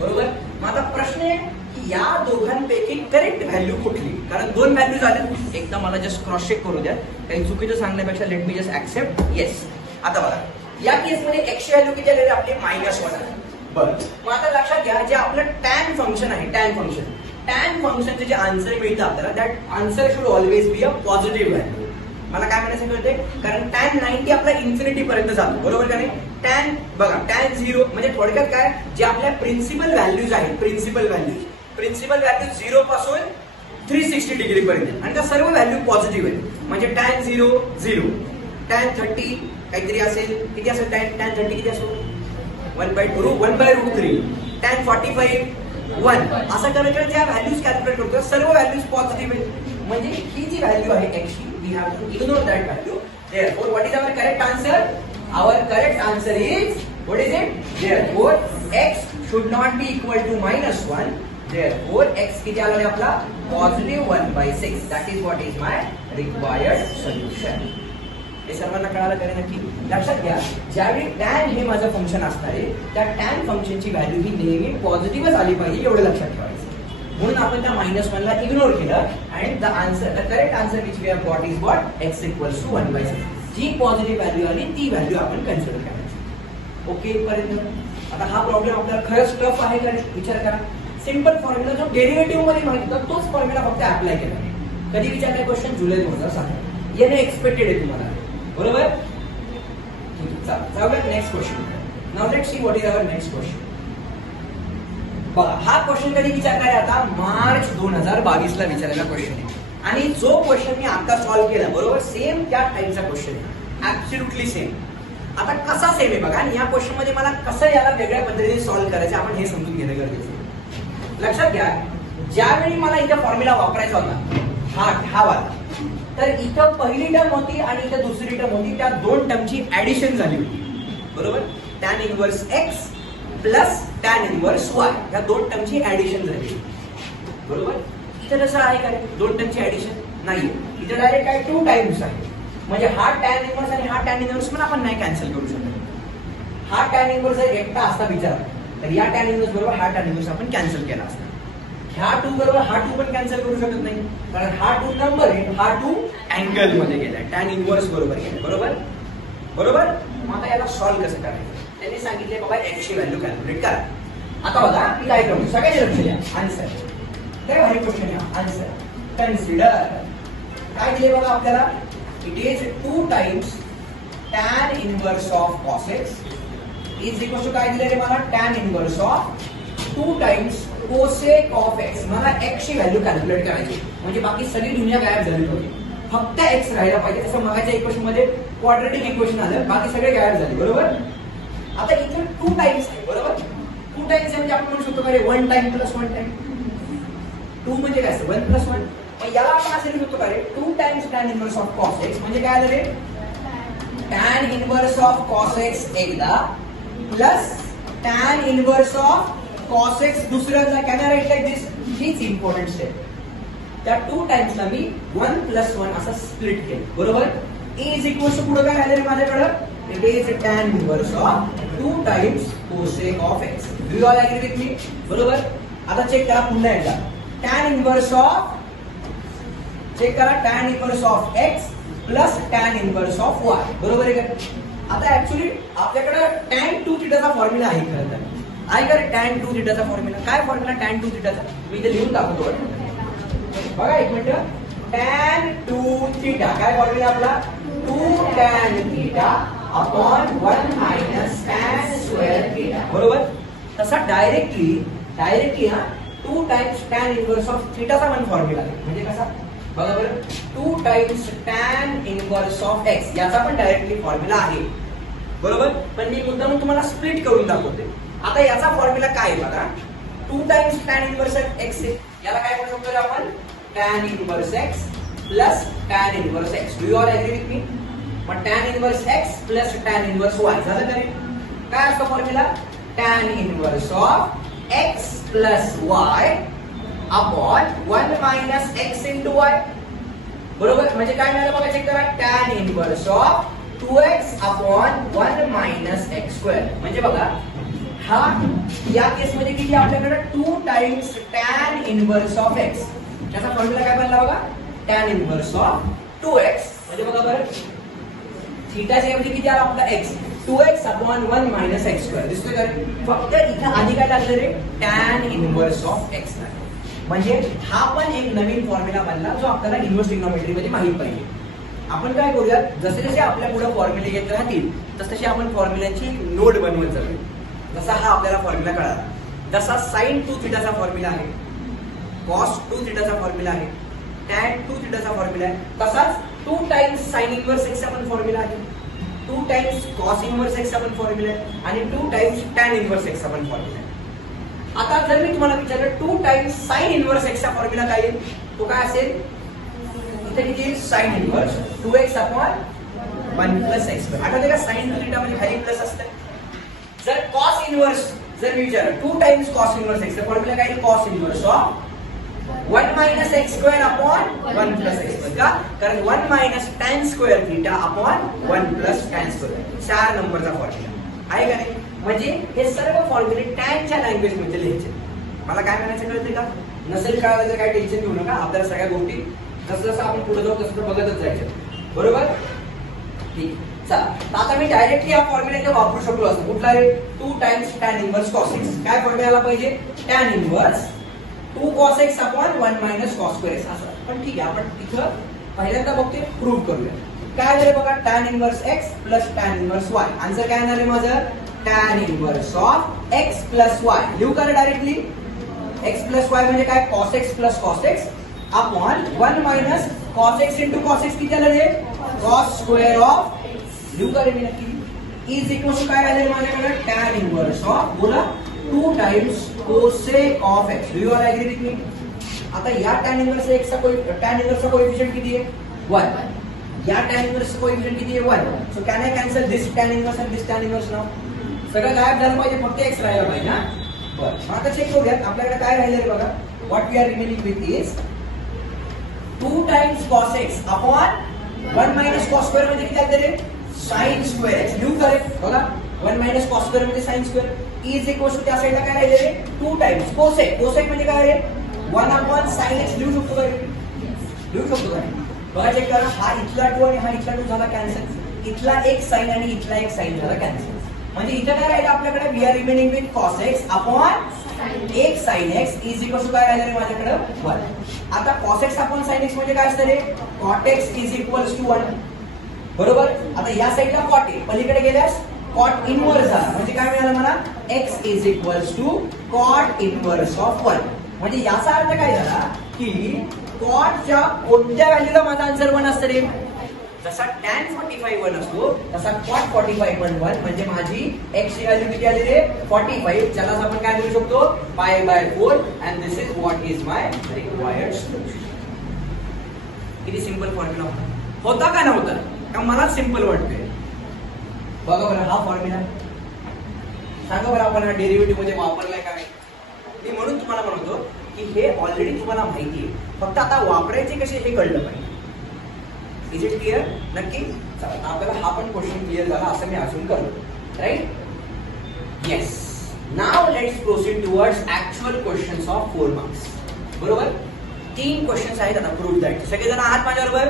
बरोबर. माझा प्रश्न आहे की या दोघांपैकी करेक्ट व्हॅल्यू कुठली, कारण दोन व्हॅल्यूज आल्या, एकदा मला जस्ट क्रॉस चेक करू द्या, काही चुकीचं सांगण्यापेक्षा let me just accept yes. आता बघा या केसमध्ये एक्सची व्हॅल्यू किती आलेली आपली -1 आहे. बरं मग आता लक्षात घ्या जे आपलं टॅन फंक्शन आहे, टॅन फंक्शनचे जे आन्सर मिळतं आपल्याला, that answer should always be a positive value. मला काय म्हणायचं होते, कारण tan 90 आपला इन्फिनिटी पर्यंत जातो, बरोबर का नाही. टॅन बघा tan 0 म्हणजे थोडक्यात काय, जे आपल्या प्रिन्सिपल व्हॅल्यूज आहेत, प्रिन्सिपल व्हॅल्यू 0 पासून 360 डिग्री पर्यंत, आणि त्या सर्व व्हॅल्यू पॉझिटिव्ह आहेत. म्हणजे tan 0 0, tan 30 काहीतरी असेल, किती असेल tan 30 किती असेल 1/√3, tan 45 1, असं करायचं त्या व्हॅल्यूज कॅल्क्युलेट करतो, सर्व व्हॅल्यूज पॉझिटिव्ह आहेत. म्हणजे ही जी व्हॅल्यू आहे x ची, we have to ignore that value. Therefore, what is our correct answer? Our correct answer is, what is it? Therefore, x should not be equal to -1. Therefore, x किती आला आहे आपला +1/6. That is what is my required solution. हे सर्वांना कळालं का नक्की? लक्षात घ्या, ज्यावेळी tan हे माझं फंक्शन असणार आहे, त्या tan फंक्शनची व्हॅल्यू ही नेहमी पॉझिटिव्हच आली पाहिजे, एवढं लक्षात ठेवायचं. म्हणून आपण त्या -1 ला इग्नोर केलं, आणि the correct answer which we have got is what, x = 1/6. जी पॉझिटिव्ह व्हॅल्यू आली ती व्हॅल्यू आपण कन्सिडर करायची. ओके पर्यंत आता हा प्रॉब्लेम आपल्याला खरंच टफ आहे का, विचार करा. सिंपल फॉर्म्युला जो डेरिव्हेटिव्ह मध्ये माहिती होता तोच फॉर्म्युला फक्त अप्लाय केला. कधी विचारलाय क्वेश्चन, जुलै 2007. याने एक्सपेक्टेड आहे तुम्हाला, बरोबर. चला next question. Now let's see what is our next question. बघा हा क्वेश्चन कधी विचारला आहे, आता मार्च 2022 ला विचारलेला क्वेश्चन आहे, आणि जो क्वेश्चन मी आता सॉल्व्ह केला, बरोबर सेम त्या टाईपचा क्वेश्चन आहे, ऍब्सोल्युटली सेम. आता कसा सेम आहे बघा, आणि या क्वेश्चन मध्ये मला कसं याला वेगळ्या पद्धतीने सॉल्व्ह करायचं आपण हे समजून घेणं गरजेचं आहे. लक्षात घ्या, ज्यावेळी मला इथं फॉर्म्युला वापरायचा होता हा वाला, तर इथं पहिली टर्म होती आणि इथं दुसरी टर्म होती, त्या दोन टर्मची ऍडिशन झाली होती, बरोबर. tan inverse x plus tan inverse y, या दोन टर्मची ऍडिशन झाली, बरोबर. इथे तसं आहे काय, दोन टर्मची ऍडिशन नाही, इथे डायरेक्ट काय 2 टाइम्स आहे. म्हणजे हा tan इनवर्स आणि हा tan इनवर्स पण आपण नाही कॅन्सल करू शकत. हा tan इनवर्स जर एकटा असता विचार, तर या tan इनवर्स बरोबर हा tan इनवर्स आपण कॅन्सल केला असता. ह्या 2 बरोबर हा 2 पण कॅन्सल करू शकत नाही, कारण हा 2 नंबर आहे, हा 2 अँगल मध्ये गेलाय, tan इनवर्स बरोबर गेलाय, बरोबर. मग आता याला सॉल्व्ह कसं करायचं, त्यांनी सांगितले बाबा x ची व्हॅल्यू कॅल्क्युलेट करा. आता बघा मी काय करू, सगळ्यांनी लक्ष द्या. आन्सर काय भारी क्वेश्चन आहे. आन्सर कन्सिडर काय दिले बघा आपल्याला, it is 2 times tan inverse of cos x is equal to काय दिले रे मला, tan inverse of 2 times cosec of x. मला x ची व्हॅल्यू कॅल्क्युलेट करायची, म्हणजे बाकी सगळी दुनिया गायब झाली होती, फक्त x राहायला पाहिजे. तसं मगाच्या इक्वेशन मध्ये क्वाड्रेटिक इक्वेशन आलं, बाकी सगळे गायब झाले, बरोबर. आता इथे 2 टाइम्स आहे, बरोबर. 2 टाइम्स म्हणजे आपण म्हणू शकतो का रे 1 टाइम प्लस 1 टाइम. 2 म्हणजे काय असतं 1 + 1. मग याला आपण असं लिहू शकतो का रे 2 times tan inverse of cos x, म्हणजे काय आलं रे tan inverse of cos x एकदा plus tan inverse of cos x दुसऱ्यांदा. कॅन आय राईट लाईक दिस, हीच इम्पॉर्टंट स्टेप. त्या 2 टाइम्सला मी 1 + 1 असं स्प्लिट केलं, बरोबर. इज इक्वल टू पुढे काय आलं रे माझ्याकडं, it is tan inverse of 2 times cosec of x. Do you all agree with me, बरोबर. आता चेक करा पुन्हा एकदा, tan इनवर्स ऑफ, चेक करा tan inverse of x plus tan inverse of y, बरोबर आहे का. आता ऍक्च्युअली आपल्याकडे tan 2 थीटाचा फॉर्म्युला आहे खरं तर, आहे का रे tan 2 थीटाचा फॉर्म्युला. काय फॉर्म्युला tan 2 थीटाचा, मी इथे लिहून दाखवतो बघा एक मिनिट. tan 2 थीटा काय फॉर्म्युला आपला, 2 tan theta upon 1 minus tan square theta, बरोबर. तसा डायरेक्टली हा 2 टाइम्स tan इनवर्स ऑफ थीटाचा पण फॉर्म्युला आहे, म्हणजे कसा बघा बरं, 2 times tan inverse of x याचा पण डायरेक्टली फॉर्म्युला आहे, बरोबर. पण मी मुद्दाम तुम्हाला स्प्लिट करून दाखवते. आता याचा फॉर्म्युला काय आहे बघा, 2 टाइम्स tan इनवर्स x, याला काय म्हणू शकतो आपण, tan inverse x plus tan inverse x. Do you all agree with me. मग tan inverse x plus tan inverse y झालं का रे. काय असतो formula, tan inverse of x plus y upon 1 minus x into y, बरोबर. म्हणजे काय मिळालं बघा, चेक करा, tan inverse of 2x upon 1 minus x square. म्हणजे बघा हा या केसमध्ये किती आपल्याकडे 2 times tan inverse of x. त्याचा फॉर्म्युला काय बनला बघा, tan इनवर्स ऑफ 2x. म्हणजे बघा बरं, थीटाच्या ऐवजी किती आला आपला x, 2x upon 1 minus x square. दिसतोय का? फक्त इथं आधी काय लागलं रे, tan इनवर्स ऑफ x. म्हणजे हा पण एक नवीन फॉर्म्युला बनला जो आपल्याला इन्व्हर्स ट्रिग्नोमेट्री मध्ये माहित पाहिजे. आपण काय करूया, जसे जसे आपल्या पुढे फॉर्म्युले येत राहतील तसे आपण फॉर्म्युलाची नोट बनवत जाऊ. जसा हा आपल्याला फॉर्म्युला कळाला, जसा sin 2 थिटाचा फॉर्म्युला आहे, cos 2 थिटाचा फॉर्म्युला आहे, tan 2 थिटाचा फॉर्म्युला आहे, तसाच 2 टाइम्स sin इनवर्स x चा पण फॉर्म्युला आहे, 2 टाइम्स cos इनवर्स x चा पण फॉर्म्युला आहे आणि 2 टाइम्स tan इनवर्स x चा पण फॉर्म्युला आहे. आता जर मी तुम्हाला विचारलं 2 टाइम्स sin इनवर्स x चा फॉर्म्युला काय आहे, तो काय असेल, इथे किती येईल, sin inverse 2x upon 1 plus x square. आठवते का sin 2 थिटा म्हणजे खाली प्लस असतं. जर cos इनवर्स जर मी विचारलं 2 टाइम्स cos इनवर्स x चा फॉर्म्युला काय आहे, cos inverse of 1 minus x square upon 1 plus x square. का? कारण 1 minus tan square theta upon 1 plus tan square 4 नंबरचा फॉर्म्युला आहे का नाही. म्हणजे हे सर्व फॉर्म्युले टॅनच्या लँग्वेज मध्ये लिहायचे. मला काय म्हणायचं कळतंय का? नसेल कळालं तर काय टेन्शन घेऊ नका, आपल्याला सगळ्या गोष्टी जसं जसं आपण पुढे जाऊ तसं बघतच जायचं. बरोबर, ठीक. चला आता मी डायरेक्टली हा फॉर्म्युला वापरू शकलो असतो. कुठला रे, 2 times tan inverse cos x. काय फॉर्म्युला आला पाहिजे, tan inverse 2 cos x upon 1 minus cos square x असं. पण ठीक आहे, आपण इथं पहिल्यांदा बघतोय, प्रूव्ह करूया. काय झालं बघा, tan inverse x plus tan inverse y. Answer काय येणार आहे माझं, tan inverse of x plus y. लिहू का डायरेक्टली, x प्लस y म्हणजे काय, cos x plus cos x upon 1 minus cos x into cos x किती आलं रे, cos स्क्वेअर ऑफ, लिहू का रे मी नक्की, इज इक्वल टू काय आलं माझ्याकडे, tan इनवर्स ऑफ, बोला 2 times cosec of x. Do you all agree with me? आता या tan इनवर्स x चा tan इनवर्स चा कोएफिशिएंट किती आहे, 1. या tan इनवर्स चा कोएफिशिएंट किती आहे, 1. So can I cancel this tan inverse end this tan inverse now. सगळं गायब झालं पाहिजे, फक्त x राहिला पाहिजे ना. बरं, आता चेक करूया आपल्याकडे काय राहिलं रे बघा. What we are remaining with is 2 times cos x upon 1 minus cos square म्हणजे किती आलं रे, sin स्क्वेअर x. लिहू का रे बघा, 1 मायनस cos स्क्वेअर म्हणजे sin square is equal to त्या साईडला काय राहिले रे, 2 टाइम्स cosec. cosec म्हणजे काय रे, 1 अपॉन sin x. लिहू शकतो का रे, लिहू शकतो का? बघा चेक करा, हा इथला 2 आणि हा इथला 2 झाला कॅन्सल, इथला एक साइन आणि इथला एक साइन झाला कॅन्सल. म्हणजे इथं काय राहिलं आपल्याकडे, we are remaining with cos x upon एक sin x is equal to काय राहिलं रे माझ्याकडे, 1. आता cos x अपॉन sin x म्हणजे काय असतं रे, cot x is equal to 1. बरोबर. आता या साईडला cot आहे, पलीकडे गेल्यास cot इनवर्स झाला. म्हणजे काय मिळालं मला, x is equal to cot inverse of 1. म्हणजे याचा अर्थ काय झाला की cot च्या कोणत्या व्हॅल्यूला माझा आन्सर 1 असतं रे, जसा tan 45 1 असतो तसा cot 45 पण 1. म्हणजे माझी x ची व्हॅल्यू किती आली रे, 45. ज्याला आपण काय लिहू शकतो, π/4 and this is what is my required solution. किती सिंपल फॉर्म्युला होता का नव्हता, का मला सिंपल वाटतंय. बघा बरं हा फॉर्म्युला, सांगा बरं आपण हा डेरिव्हेटिव्ह मध्ये वापरलाय का नाही. मी म्हणून तुम्हाला म्हणतो की हे ऑलरेडी तुम्हाला माहिती आहे, फक्त आता वापरायचे कसे हे कळलं पाहिजे. Is it clear? नक्की. चला आपल्याला हा पण क्वेश्चन क्लिअर झाला असं मी अजून करतो, right. Yes, now let's proceed towards actual questions of 4 marks. बरोबर, 3 क्वेश्चन्स आहेत आता प्रूव्ह दॅट. सगळेजण आहात माझ्याबरोबर.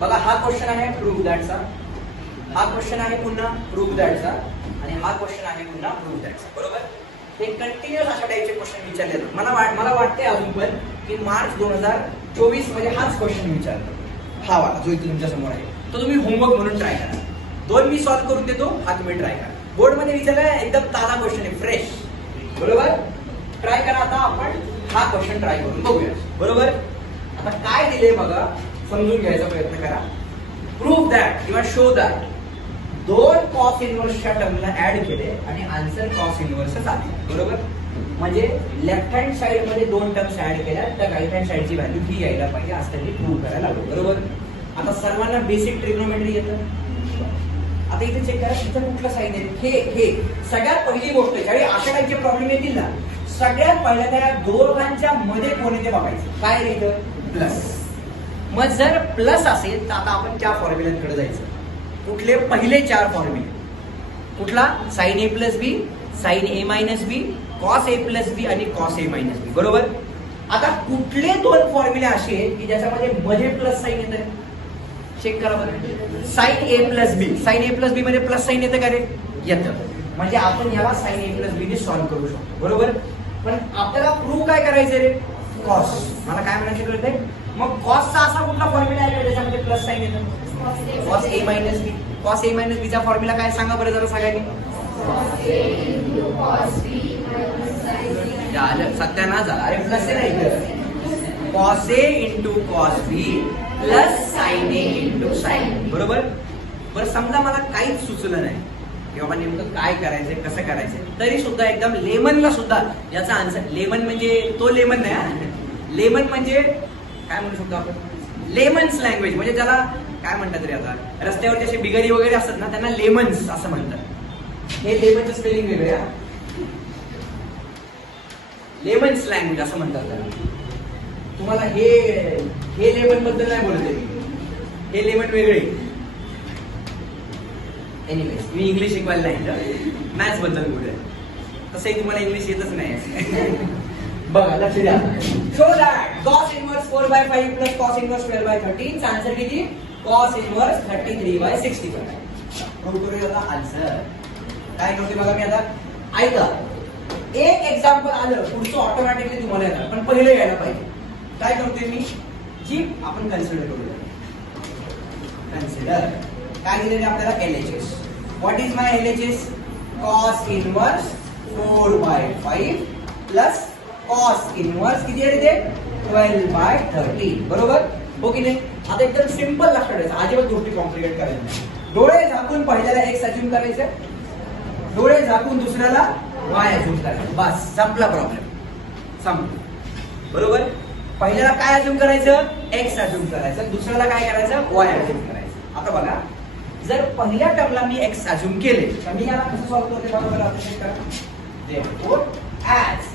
बघा हा क्वेश्चन आहे प्रूव्ह दॅटचा, हा क्वेश्चन आहे पुन्हा प्रूव्ह दॅटचा आणि हा क्वेश्चन आहे पुन्हा प्रूव्ह दॅटचा. बरोबर, हे कंटिन्युअस अशा टाईपचे क्वेश्चन विचारले जातात. मला वाटते अजून पण की मार्च 2024 मध्ये हाच क्वेश्चन विचारतो, हा वाला जो इथे तुमच्या समोर आहे तो तुम्ही होमवर्क म्हणून ट्राय करा. 2 मी सॉल्व्ह करून देतो, हा तुम्ही ट्राय करा. बोर्ड मध्ये विचारला एकदम ताजा क्वेश्चन आहे, फ्रेश. बरोबर, ट्राय करा. आता आपण हा क्वेश्चन ट्राय करून बघूया. बरोबर, आता काय दिले बघा, समजून घ्यायचा प्रयत्न करा. प्रूव्ह दॅट किंवा शो दॅट 2 cos इनवर्सच्या टर्मला ऍड केले आणि आन्सर cos इनवर्सच आले. बरोबर, म्हणजे लेफ्ट हँड साइड मध्ये 2 टर्म्स ऍड केल्या तर राईट हँड साइडची व्हॅल्यू ही यायला पाहिजे असं त्यांनी प्रूव्ह करायला लागलो. बरोबर, आता सर्वांना बेसिक ट्रिग्नोमेट्री येतं. आता इथे चेक करा, इथं कुठला साइन आहे, हे सगळ्यात पहिली गोष्ट. ज्यावेळी अशा टाईपचे प्रॉब्लेम येतील ना, सगळ्यात पहिल्या त्या दोघांच्या मध्ये कोण येते बघायचं. काय रे इथं, प्लस. मग जर प्लस असेल तर आता आपण त्या फॉर्म्युल्याकडे जायचं. कुठले, पहिले 4 फॉर्म्युले. कुठला, sign A plus B, sign A minus B, cos A plus बी आणि कॉस ए मायनस बी. बरोबर. आता कुठले दोन फॉर्म्युले असे आहेत की ज्याच्यामध्ये मध्ये प्लस साइन येत आहे? चेक करा बरं. साइन ए प्लस बी, साइन ए प्लस बी मध्ये प्लस साइन येतं का रे? येतं. म्हणजे आपण याला साइन ए प्लस बी ने सॉल्व्ह करू शकतो. बरोबर. पण आपल्याला प्रूव्ह काय करायचं रे? कॉस. मला काय म्हणायचं कळतंय? मग कॉसचा असा कुठला फॉर्म्युला आहे का ज्याच्यामध्ये प्लस साइन येतं? Cos A minus B. Cos A minus बीचा फॉर्म्युला काय सांगा बरं जरा सगळ्यांनी. सत्यानाश झाला. अरे प्लस नाही, cos A into cos B plus sign A into sign. बरोबर. बरं समजा मला काहीच सुचलं नाही किंवा नेमकं काय करायचंय, कसं करायचंय, तरी सुद्धा एकदम लेमनला सुद्धा याचा आन्सर. लेमन म्हणजे तो लेमन नाही, लेमन म्हणजे काय म्हणू शकतो आपण? Lemons language. म्हणजे त्याला काय म्हणतात रे, आता रस्त्यावर जसे बिगरी वगैरे असतात ना त्यांना लेमन्स असं म्हणतात. हे लेमनचं स्पेलिंग वेगळे आहे. लेमन्स लँग्वेज असं म्हणतात त्याला. तुम्हाला हे लेमन बद्दल नाही बोलते, हे लेमन वेगळे. एनिवेज मी इंग्लिश शिकवायला नाही, मॅथ्स बद्दल बोलतोय. तसंही तुम्हाला इंग्लिश येतच नाही. बघा लक्ष द्या. Show that cos inverse 4/5 plus cos inverse 12/13 चा आन्सर किती? Cos inverse 33/65. प्रूव्ह करूया आन्सर. काय करते बघा मी आता. ऐका, एक एक्झाम्पल आलं पुढचं ऑटोमॅटिकली तुम्हाला येणार, पण पहिलं यायला पाहिजे. काय करतोय मी? जी आपण कन्सिडर करूया. कन्सिडर काय दिलेलं आपल्याला? LHS. What is my LHS? Cos inverse 4/5 plus cos inverse किती आहे ते? 12/13. बरोबर हो की नाही? आता एकदम सिंपल लक्षात ठेवायचं, अजिबात गोष्टी कॉम्प्लिकेट करायच्या नाही. डोळे झाकून पहिल्याला एक्स अज्यूम करायचे, डोळे झाकून दुसऱ्याला वाय अज्यूम करायचं. बस संपला प्रॉब्लेम, संपला. बरोबर. पहिल्याला काय अज्यूम करायचं? एक्स अज्यूम करायचं. दुसऱ्याला काय करायचं? वाय अज्यूम करायचं. आता बघा, जर पहिल्या टर्मला मी एक्स अज्यूम केले तर मी याला कसं सॉल्व्ह करते बघा. आता चेक करा. therefore as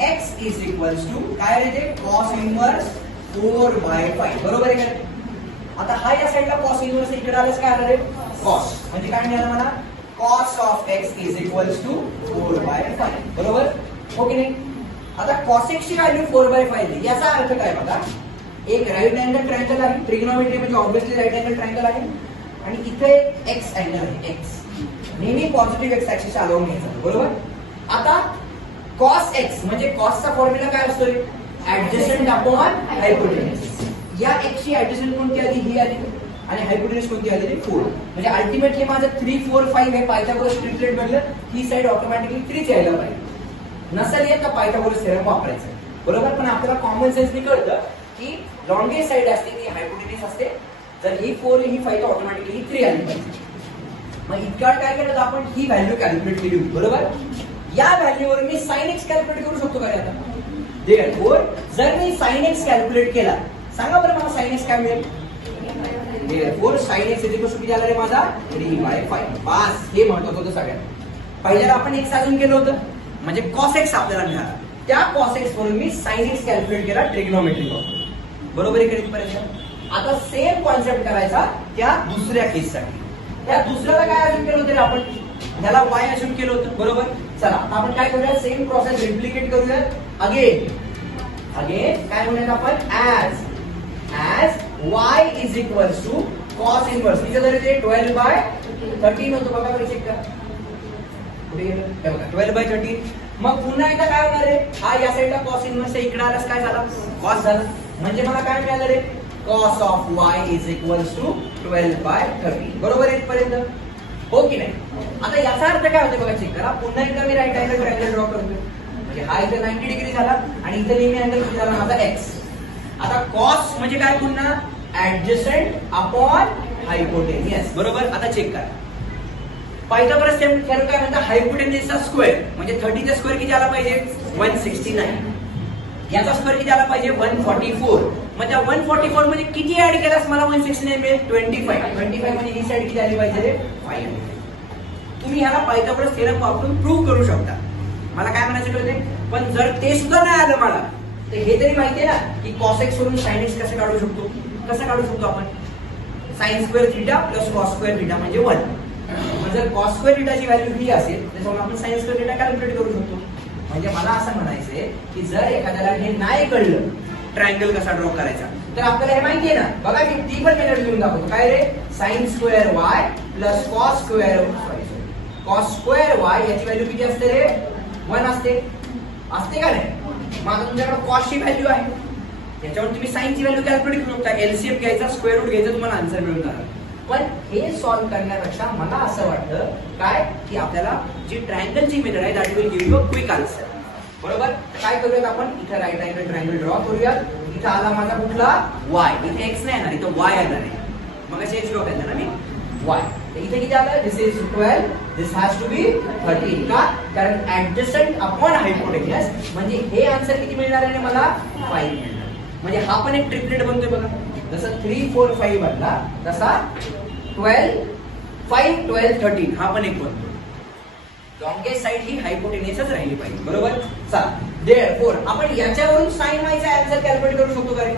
x is equals to काय आहे ते? cos inverse 4/5. बरोबर आहे का? आता हा या साईडला cos इनवर्स, इकडे आल्यास काय आलं रे? cos. म्हणजे काय मिळालं मला? cos of x is equals to 4/5. बरोबर हो की नाही? आता cos x ची व्हॅल्यू 4/5 आहे. याचा अर्थ काय बघा, एक राईट अँगल ट्रायंगल आहे. ट्रिग्नोमेट्री म्हणजे ऑब्विसली राईट अँगल ट्रायंगल आहे आणि इथे एक्स अँगल आहे. एक्स नेहमी पॉझिटिव्ह एक्स ऍक्सिस अलाउन घ्यायचा. बरोबर. आता cos x म्हणजे कॉसचा फॉर्म्युला काय असतो? Adjacent upon हायपोटेन्यूस. या x ची ऍडजस्टंट कोणती आली? ही आली. आणि हायपोटेन्यूस कोणती आली? 4. म्हणजे अल्टिमेटली माझं 3, 4, 5 हे पायथागोरस ट्रिपलेट बनलं. ही साइड ऑटोमॅटिकली 3 यायला पाहिजे. नसेल येत तर पायथागोरस थेरम वापरायचं. बरोबर. पण आपल्याला कॉमन सेन्सनी कळतं की लॉंगेस्ट साइड असते ती हायपोटेन्यूस असते. जर ही 4 ही 5 तर ऑटोमॅटिकली 3 आली पाहिजे. मग इतक्या काय केलं तर आपण ही व्हॅल्यू कॅल्क्युलेट केली. बरोबर. या व्हॅल्यूवर मी साइन एक्स कॅल्क्युलेट करू शकतो का आता? therefore जर मी साइन एक्स कॅल्क्युलेट केला, सांगा बरं मला साइन एक्स काय मिळेल? therefore sin x is equal to किती आला रे माझा? 3/5. बस हे महत्त्वाचं होतं सगळ्यात. पहिल्याला आपण x अजून केलं होतं म्हणजे cos x आपल्याला मिळाला. त्या cos x वरून मी sin x कॅल्क्युलेट केला ट्रिग्नोमेट्री वापरून. बरोबर आहे का पर्यंत? आता सेम कॉन्सेप्ट करायचा त्या दुसऱ्या केससाठी. त्या दुसऱ्याला काय अजून केलं होतं आपण? त्याला y अजून केलं होतं. बरोबर. चला आपण काय करूया? सेम प्रोसेस रिप्लिकेट करूया. अगेन काय म्हणूयात आपण? as y is equals to cos inverse. किती झालं ते? 12/13 होतं. बघा बरं चेक करा. कुठे गेलं? हे बघा 12/13. मग पुन्हा एकदा काय होणार आहे? हा या साईडला cos इनवर्स आहे, इकडे आलास काय झाला? cos झाला. म्हणजे मला काय मिळालं रे? cos of y is equals to 12/13. बरोबर आहे इथपर्यंत हो की नाही? आता याचा अर्थ काय होतो बघा चेक करा. पुन्हा एकदा मी राईट अँगल ट्रायंगल ड्रॉ करतो. म्हणजे हा इथे 90 डिग्री झाला आणि इथे नेहमी अँगल किती झाला माझा? x. आता cos म्हणजे काय? पुन्हा ऍडजस्टंट अपॉन हायपोटेन्यूस. बरोबर. आता चेक करा. पायथागोरस थेरम काय म्हणतात? हायपोटेन्यूसचा स्क्वेअर म्हणजे 30 चा स्क्वेअर किती आला पाहिजे? 169. याचा स्क्वेअर किती आला पाहिजे? 144. मग त्या 144 मध्ये किती ऍड केलास मला 169 मिळेल? 25. 25 म्हणजे ही साइड किती आली पाहिजे? 5. तुम्ही ह्याला पायथागोरस थेरम वापरून प्रूव्ह करू शकता. मला काय म्हणायचं कळते? पण जर ते सुद्धा नाही आलं मला तर हे तरी माहितीये ना की cos x वरून sin x कसं काढू शकतो? कसं काढू शकतो आपण? sin square theta plus cos square theta म्हणजे 1. मग जर कॉस स्क्वेअर थिटाची व्हॅल्यू ही असेल त्याच्यामुळे आपण साइन स्क्वेअर थिटा कॅल्क्युलेट करू शकतो. म्हणजे मला असं म्हणायचंय की जर एखाद्याला हे नाही कळलं ट्रायंगल कसा ड्रॉ करायचा तर आपल्याला हे माहिती आहे ना. बघा मी ती पण मेथड लिहून दाखवतो. काय रे, sine square y plus cos square y याची व्हॅल्यू किती असते रे, 1 असते का नाही. मग आता तुमच्याकडे कॉसची व्हॅल्यू आहे याच्यावर तुम्ही साइनची व्हॅल्यू कॅल्क्युलेट करू शकता. एलसीएम घ्यायचा, स्क्वेअर रूट घ्यायचा, तुम्हाला आन्सर मिळून जाणार. पण हे सॉल्व्ह करण्यापेक्षा मला असं वाटतं काय की आपल्याला जी ट्रायंगलची मेथड आहे that will give you a quick answer. बरोबर, काय करूयात आपण, इथे राईट अँगल ट्रायंगल ड्रॉ करूयात. इथे आला माझा कुठला वाय, इथे एक्स नाही येणार, इथे वाय येणार आहे. मग असे एक्स ड्रॉ केलं ना मी वाय. इथे किती आलं, दिस is 12, this has to be 13. का, कारण ऍडजस्टंट अपॉन हायपोटेन्यूस म्हणजे हे आन्सर किती मिळणार आहे मला, 5 मिळणार. म्हणजे हा पण एक ट्रिपलेट बनतोय बघा. जसं 3 4 5 बनला तसा 12 5 12 13 हा पण एक बनतो. लॉंगेस्ट साइड ही हायपोटेन्यूसच राहिली पाहिजे. बरोबर, चला देअरफॉर आपण याच्यावरून साइन वायचा आन्सर कॅल्क्युलेट करू शकतो का रे.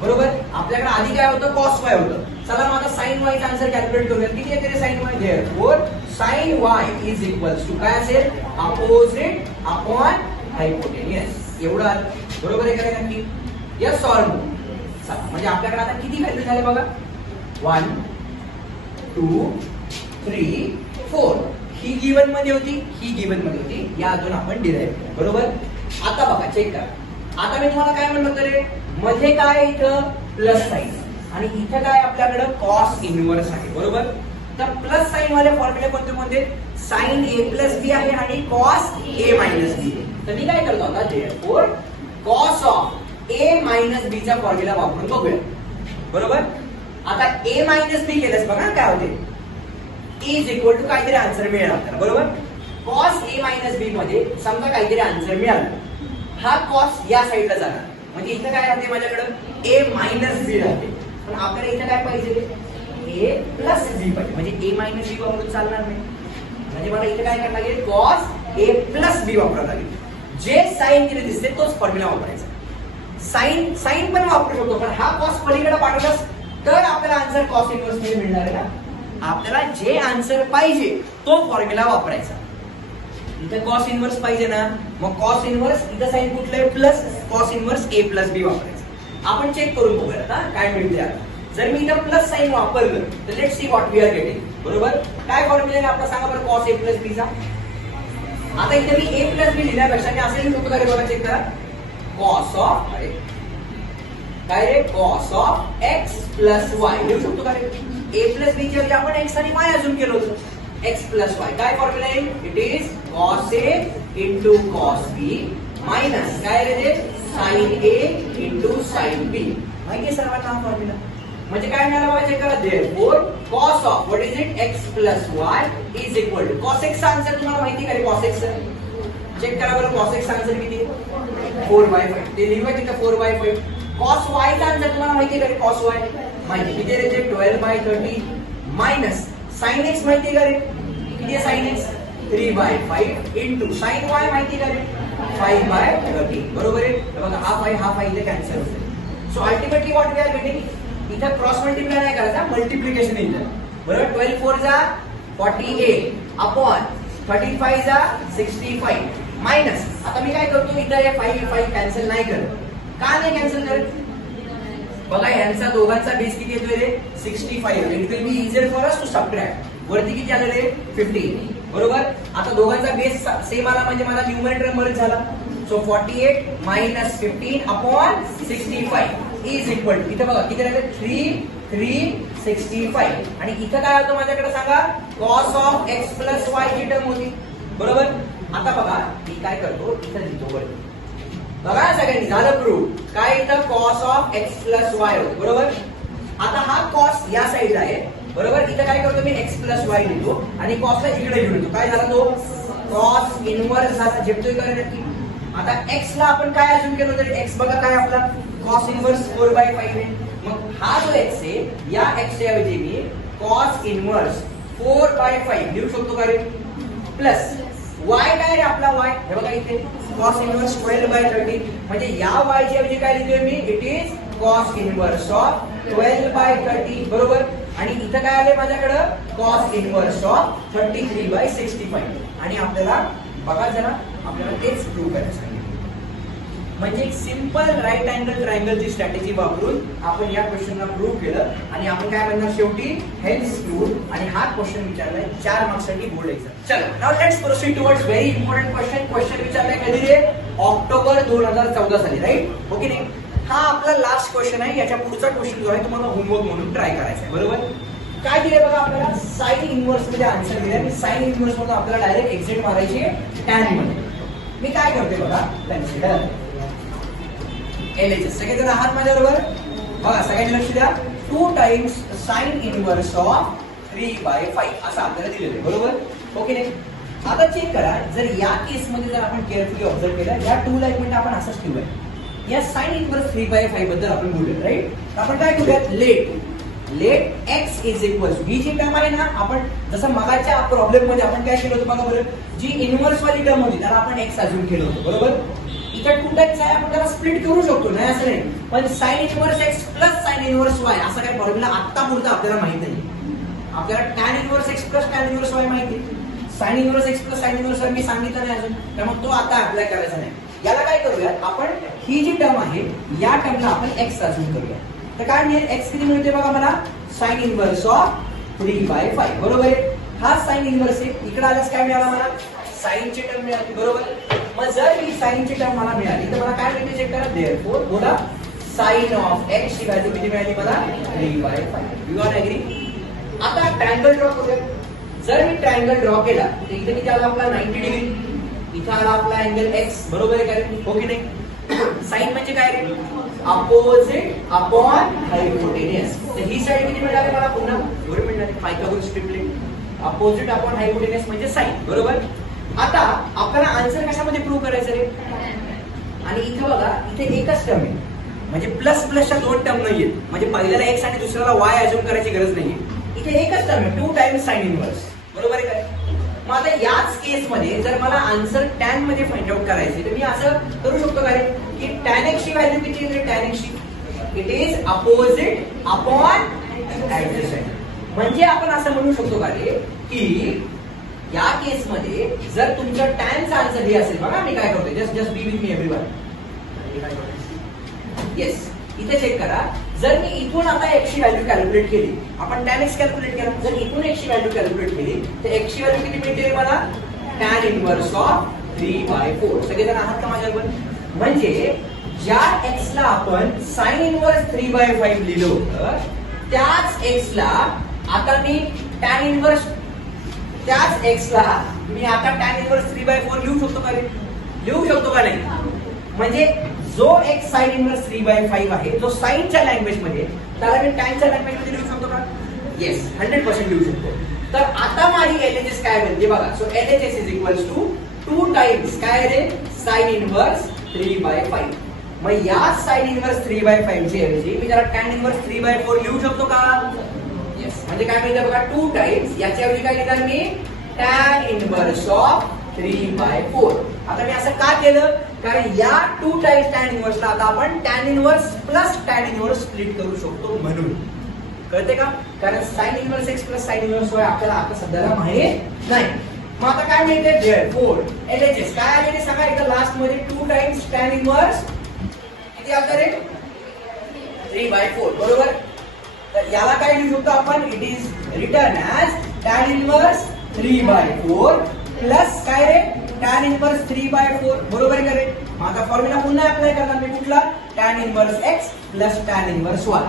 बरोबर, आपल्याकडे आधी काय होतं, कॉस वाय होतं. चला मग आता साइन वायचा आन्सर कॅल्क्युलेट करूया. किती येते रे sine y, therefore sine y is equals to काय असेल, अपोजिट अपॉन हायपोटेन्यूस. एवढं बरोबर आहे का नक्की. Yes or no. म्हणजे आपल्याकडे आता किती व्हॅल्यू झाले बघा, 1 2 3 4. ही गिवन मध्ये होती, ही गिवन मध्ये होती, या दोन आपण डिराइव्ह केल्या. बरोबर, आता बघा चेक करा. आता मी तुम्हाला काय म्हणलं रे, मध्ये काय इथं प्लस साइन आणि इथं काय आपल्याकडे कॉस इनव्हर्स आहे. बरोबर, तर प्लस साइन वाले फॉर्म्युले कोणते कोणते, साइन ए प्लस बी आहे आणि कॉस ए मायनस बी. तर मी काय करतो आता, therefore cos of A minus B चा फॉर्म्युला वापरून बघूया. बरोबर, आता ए मायनस बी केलंस बघा काय होते, इज इक्वल टू काहीतरी आन्सर मिळेल आपल्याला. बरोबर, कॉस ए मायनस बी मध्ये समजा काहीतरी आन्सर मिळाला, हा कॉस या साईडला जाणार. म्हणजे इथं काय राहते माझ्याकडे, ए मायनस बी राहते. पण आपल्याला इथं काय पाहिजे, ए प्लस बी पाहिजे. म्हणजे ए मायनस बी वापरून चालणार नाही. म्हणजे मला इथं काय करायला लागेल, कॉस ए प्लस बी वापरावं लागेल. जे साइन तिथे दिसते तोच फॉर्म्युला वापरायचा. साइन साइन पण वापरू शकतो, पण हा कॉस पलीकडे पाठवलास तर आपल्याला आन्सर कॉस इनव्हर्स मध्ये मिळणार आहे ना. आपल्याला जे आन्सर पाहिजे तो फॉर्म्युला वापरायचा. इथे कॉस इनव्हर्स पाहिजे ना, मग कॉस इनव्हर्स इथं साइन कुठलं आहे, प्लस कॉस इनव्हर्स ए प्लस बी वापरायचं. आपण चेक करून बघूया आता काय मिळते. आता जर मी इथं प्लस साइन वापरलं तर let's see what we are getting. बरोबर, काय फॉर्म्युला आहे आपला सांगा बरं, कॉस ए प्लस बी चा. आता इथे मी ए प्लस बी लिहिण्यापेक्षा मी असे लिहितो का रे बघा, चेक करा. कॉस ऑफ काय रे, cos of x plus y लिहू शकतो का रे. ए प्लस बी च्या ऐवजी आपण एक्स आणि वाय अजून केलं होतं. एक्स प्लस वाय काय फॉर्म्युला आहे, it is cos A into cos B minus काय रे ते, sine A into sine B. माहिती आहे सर्वांना हा फॉर्म्युला. म्हणजे काय मिळालं बघा, चेक करा. Therefore cos of what is it, x plus y is equal to cos x चा आन्सर तुम्हाला माहिती आहे का, कॉस एक्स चेक करा बरं. कॉस एक्स चा आन्सर किती, 4/5. ते लिहूया तिथं 4/5. कॉस वाय चा आन्सर तुम्हाला माहिती आहे का, कॉस वाय माहिती किती रे, 12/30 मायनस साइन एक्स माहिती आहे का रे, किती आहे sine x, 3/5 into sine Y माहिती का रे, 5/30. बरोबर आहे. बघा हा 5 इथे कॅन्सल होते. So ultimately what we are getting, इथं क्रॉस मल्टिप्लाय नाही करायचा, मल्टिप्लिकेशन येईल. बरोबर, 12 4 जा 48 अपॉन 35 जा 65 मायनस. आता मी काय करतो, इथं हे 5 कॅन्सल नाही करत. का नाही कॅन्सल करत, बघा यांचा दोघांचा बेस किती येतोय रे, 65. It will be easier for us to subtract. वरती किती आलं रे, 15. बरोबर, आता दोघांचा बेस सेम आला म्हणजे मला न्यूमरेटर मर्ज झाला. So 48 minus 15 upon 65 is equal to, इथे बघा किती राहिले, 365. आणि इथं काय होतं माझ्याकडे सांगा, cos of x plus Y he term होती. बरोबर, आता बघा मी काय करतो, इथं लिहितो वरती. बघा सगळ्यांनी झालं प्रूव्ह. काय इथं cos of x plus Y होतं. बरोबर, आता हा कॉस या साईडला आहे. बरोबर, इथं काय करतो मी, एक्स प्लस वाय लिहितो आणि कॉसला इकडे घेऊन येतो. काय झाला तो, कॉस इनव्हर्स झाला. झेपतोय का नक्की. आता एक्स ला आपण काय अजून केलं तर एक्स बघा काय आपला कॉस इनव्हर्स 4/5 आहे. मग हा जो एक्स आहे या एक्स च्या ऐवजी मी कॉस इनव्हर्स 4/5 लिहू शकतो का रे, प्लस वाय काय रे आपला वाय, हे बघा इथे कॉस इनव्हर्स 12/30. म्हणजे या वाय च्या ऐवजी काय लिहितोय मी, it is cos inverse of 12/30 बरोबर. आणि इथं काय आलंय माझ्याकडं कॉस इनवर्स ऑफ 33/65. आणि आपल्याला बघा जरा आपल्याला तेच प्रूव्ह करायचं आहे. म्हणजे एक सिंपल राईट अँगल ट्रायंगलची स्ट्रॅटेजी वापरून आपण या क्वेश्चनला प्रूव्ह केलं. आणि आपण काय म्हणणार शेवटी हेन्स प्रूव्ह. आणि हा क्वेश्चन विचारलाय 4 मार्क्ससाठी बोर्ड एक्झाम. चलो now let's proceed towards very important question. Question विचारलाय कधी रे ऑक्टोबर 2014 साली राईट. ओके नाही. हा आपला लास्ट क्वेश्चन आहे. याच्या पुढचा क्वेश्चन जो आहे तुम्हाला होमवर्क म्हणून ट्राय करायचा आहे बरोबर. काय दिले बघा आपल्याला साइन इनवर्स मध्ये आन्सर दिलाय. आणि साइन इनवर्स मध्ये आपल्याला डायरेक्ट एक्झिट मारायची टॅन मध्ये. मी काय करते बघा कन्सिडर LHS. सगळेजण आहात माझ्याबरोबर. बघा सगळ्यांनी लक्ष द्या. 2 टाइम्स साइन इनवर्स ऑफ 3/5 असं आपल्याला दिलेलं आहे बरोबर. ओके नाही. आता चेक करा जर या केस मध्ये जर आपण केअरफुली ऑब्झर्व केलं या 2 ला एक मिनिट आपण असंच ठेवूया. या साइन इनवर्स 3/5 बद्दल आपण बोलूया राईट. आपण काय करूयात लेट x इज इक्वल्स ही जी टर्म आहे ना आपण जसं मगाच्या प्रॉब्लेम मध्ये आपण काय केलं होतं बघा बरं. जी इनवर्स वाली टर्म होती त्याला आपण x अजून केलं होतं बरोबर. इथं 2 टाइम्स आहे आपण त्याला स्प्लिट करू शकतो नाही असं नाही. पण sign inverse x plus sine inverse y असा काय फॉर्म्युला आता पुढचा आपल्याला माहित नाही. आपल्याला tan inverse x plus tan inverse y माहिती आहे. Sign inverse x plus sine inverse y मी सांगितलं नाही अजून त्यामुळे तो आता अप्लाय करायचा नाही. याला काय करूयात आपण ही जी टर्म आहे या टर्मला आपण x अजून करूया. तर काय मिळेल x किती मिळते बघा मला साइन इनवर्स ऑफ 3/5 बरोबर आहे. हा साइन इनवर्स आहे. इकडे आल्यास काय मिळाला मला साइन ची टर्म मिळाली बरोबर. मग जर ही साइन ची टर्म मला मिळाली तर मला काय मिळते चेक करा. देअरफॉर बोला साइन ऑफ x ची व्हॅल्यू किती मिळाली मला 3/5. You are agree. आता ट्रायंगल ड्रॉ करूया. जर मी ट्रायंगल ड्रॉ केला तर इथे किती आला आपला 90 डिग्री. इथे आला आपला अँगल x बरोबर आहे का हो की नाही. साइन म्हणजे काय रे अपोजिट अपॉन हायपोटेनियस. तर ही साइड किती मिळाली मला पुन्हा बरोबर मिळाली Pythagoras triplet. Opposite upon hypotenuse म्हणजे साइन बरोबर. आता आपल्याला आन्सर कशामध्ये प्रूव्ह करायचं रे. आणि इथे बघा इथे एकच टर्म आहे म्हणजे प्लस प्लसच्या 2 टर्म नाहीये. म्हणजे पहिल्याला x आणि दुसऱ्याला y अजून करायची गरज नाहीये. इथे एकच टर्म आहे 2 टाइम्स साइन इनवर्स बरोबर आहे काय. मग आता याच केस मध्ये जर मला आन्सर टॅन मध्ये फाइंड आउट करायचे तर मी असं करू शकतो काय की टॅन एक्स ची व्हॅल्यू किती आहे. टॅन एक्स ची it is opposite upon adjacent. म्हणजे आपण असं म्हणू शकतो काय की या केस मध्ये जर तुमचं टॅनचा आन्सर हे असेल बघा मी काय करतोय just be with me everyone. Yes इथे चेक करा. जर मी इथून आता x ची व्हॅल्यू कॅल्क्युलेट केली आपण tan x कॅल्क्युलेट केला. जर इथून x ची व्हॅल्यू कॅल्क्युलेट केली तर x ची व्हॅल्यू किती मिळते मला tan इनवर्स ऑफ 3/4. सगळेजण आहात का माझ्याबरोबर. म्हणजे ज्या x ला आपण sin इनवर्स 3/5 लिहिलं होतं त्याच x ला आता मी tan इनवर्स त्याच x ला मी आता tan इनवर्स 3/4 लिहू शकतो का रे. लिहू शकतो का नाही. म्हणजे जो एक साइन इनवर्स 3/5 आहे जो साइनच्या लँग्वेज मध्ये त्याला मी टॅनच्या लँग्वेज मध्ये लिहू शकतो का. येस 100% लिहू शकतो. तर आता माझी LHS काय बनते बघा. So LHS is equals to 2 times काय रे साइन इनवर्स 3/5. मग या साइन इनवर्स 3/5 ची ऐवजी मी त्याला टॅन इनवर्स 3/4 लिहू शकतो का. येस म्हणजे काय मिळतं बघा 2 टाइम्स याच्या ऐवजी काय लिहिणार मी टॅन इनवर्स ऑफ 3/4. आता मी असं का केलं कारण या 2 टाइम्स टॅन इनवर्सला आता आपण tan inverse plus tan inverse split करू शकतो म्हणून. कळते का. कारण sine inverse x plus sine inverse y आपल्याला आता सध्याला माहित नाही. मग आता काय मिळते देअरफॉर LHS काय आले ते सांगा एकदा लास्ट मध्ये 2 टाइम्स टॅन इनवर्स किती आलं रे 3/4 बरोबर. तर याला काय लिहू शकतो आपण it is written as tan inverse 3/4 plus काय रे टॅन इनवर्स 3/4 बरोबर आहे का रे. मग आता फॉर्म्युला पुन्हा अप्लाय करणार मी कुठला tan inverse x plus tan inverse y.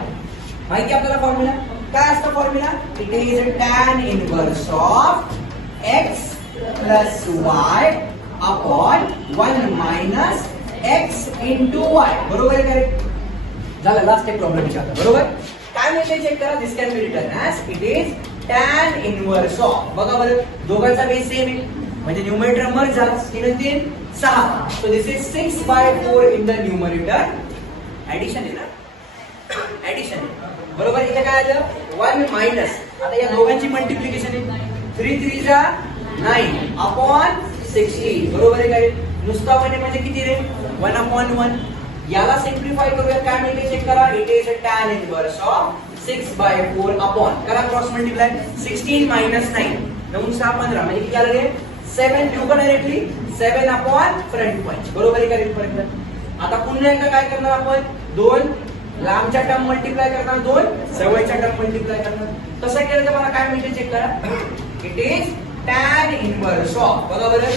माहिती आपल्याला फॉर्म्युला काय असतं. Formula it is tan inverse of x plus y upon 1 minus x into y बरोबर आहे का रे. झालं लास्ट एक प्रॉब्लेम विचारला बरोबर. काय मिळते चेक करा. This can be written as it is tan inverse of बघा बरं दोघांचा बेस सेम आहे म्हणजे न्यूमरेटर मर्ज झाला 3 आणि 3 6. So this is 6/4 in the numerator. Addition आहे ना ऍडिशन आहे बरोबर. इथे काय आलं 1 मायनस आता या दोघांची मल्टिप्लिकेशन आहे 3 3 जा 9 अपॉन 16 बरोबर आहे काय. नुसता म्हणजे किती रे 1/1 याला सिम्प्लिफाय करूया, काय मिळते चेक करा. It is tan inverse of 6/4 upon, करा क्रॉस मल्टिप्लाय. 16 मायनस 9, 9 6 15 म्हणजे किती आलं रे 7. लिहू का डायरेक्टली 7 अपॉन फ्रंट पंच. बरोबर आहे का इथपर्यंत. आता पुन्हा एकदा काय करणार आपण, 2 लांबच्या टर्म मल्टिप्लाय करणार, 2 जवळच्या टर्म मल्टिप्लाय करणार. तसं केलं तर मला काय मिळते चेक करा. It is tan inverse of, बघा बरं,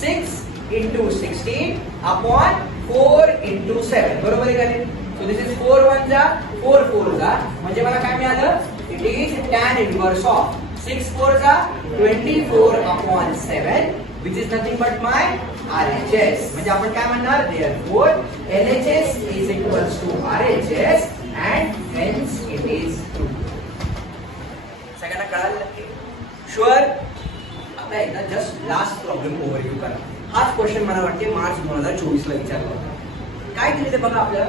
6 into 16 upon 4 into 7. बरोबर आहे का रे. सो दिस इज 4 1 जा 4 4 जा, म्हणजे मला काय मिळालं. It is tan inverse of 6 4 जा 24 upon 7 which is nothing but my RHS. म्हणजे आपण काय म्हणणार, therefore LHS is equals to RHS and hence it is true. सगळ्यांना कळालं शुअर. आता एकदा जस्ट लास्ट प्रॉब्लेम ओव्हरव्ह्यू करा. हाच क्वेश्चन मला वाटते मार्च 2024 ला विचारला होता. काय केलं ते बघा, आपल्याला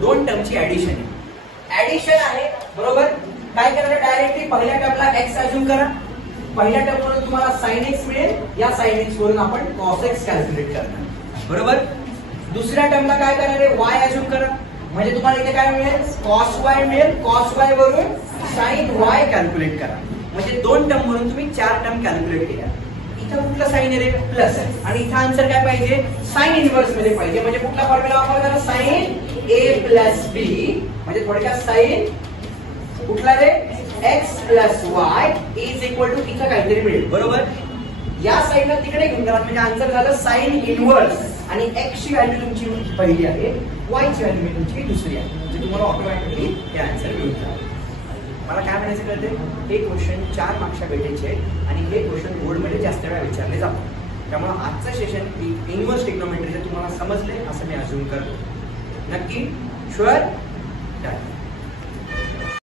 2 टर्मची ऍडिशन आहे. बरोबर. काय करायचं, डायरेक्टली पहिल्या टर्मला x अज्युम करा. पहिल्या टर्म वरून तुम्हाला sin x मिळेल, या sin x वरून आपण cos x कॅल्क्युलेट करणार. बरोबर. दुसऱ्या टर्मला काय करणार आहे, y अज्युम करा, म्हणजे तुम्हाला इथे काय मिळेल, cos y मिळेल. cos y वरून sin y कॅल्क्युलेट करा. म्हणजे 2 टर्म वरून तुम्ही 4 टर्म कॅल्क्युलेट केल्या. इथं कुठला साइन आहे रे, प्लस आहे, आणि इथं आन्सर काय पाहिजे, साइन इनवर्स मध्ये पाहिजे. म्हणजे कुठला फॉर्म्युला वापरणार, साइन a प्लस b, म्हणजे थोडक्यात साइन कुठला रे, x plus y is equal to इथं काहीतरी मिळेल. बरोबर. या साइडला तिकडे घेऊन गेला म्हणजे आन्सर झालं साइन इनवर्स, आणि x ची व्हॅल्यू तुमची पहिली आहे, y ची व्हॅल्यू तुमची दुसरी आहे. म्हणजे तुम्हाला ऑटोमॅटिकली हे आन्सर मिळून जाईल. मला काय म्हणायचं कळते, हे क्वेश्चन 4 मार्क्सच्या भेटायचे आणि हे क्वेश्चन बोर्डमध्ये जास्त वेळा विचारले जातात. त्यामुळे आजचं सेशन इनवर्स ट्रिग्नोमेट्रीचे तुम्हाला समजले असं मी अज्युम करतो. नक्की शुअर.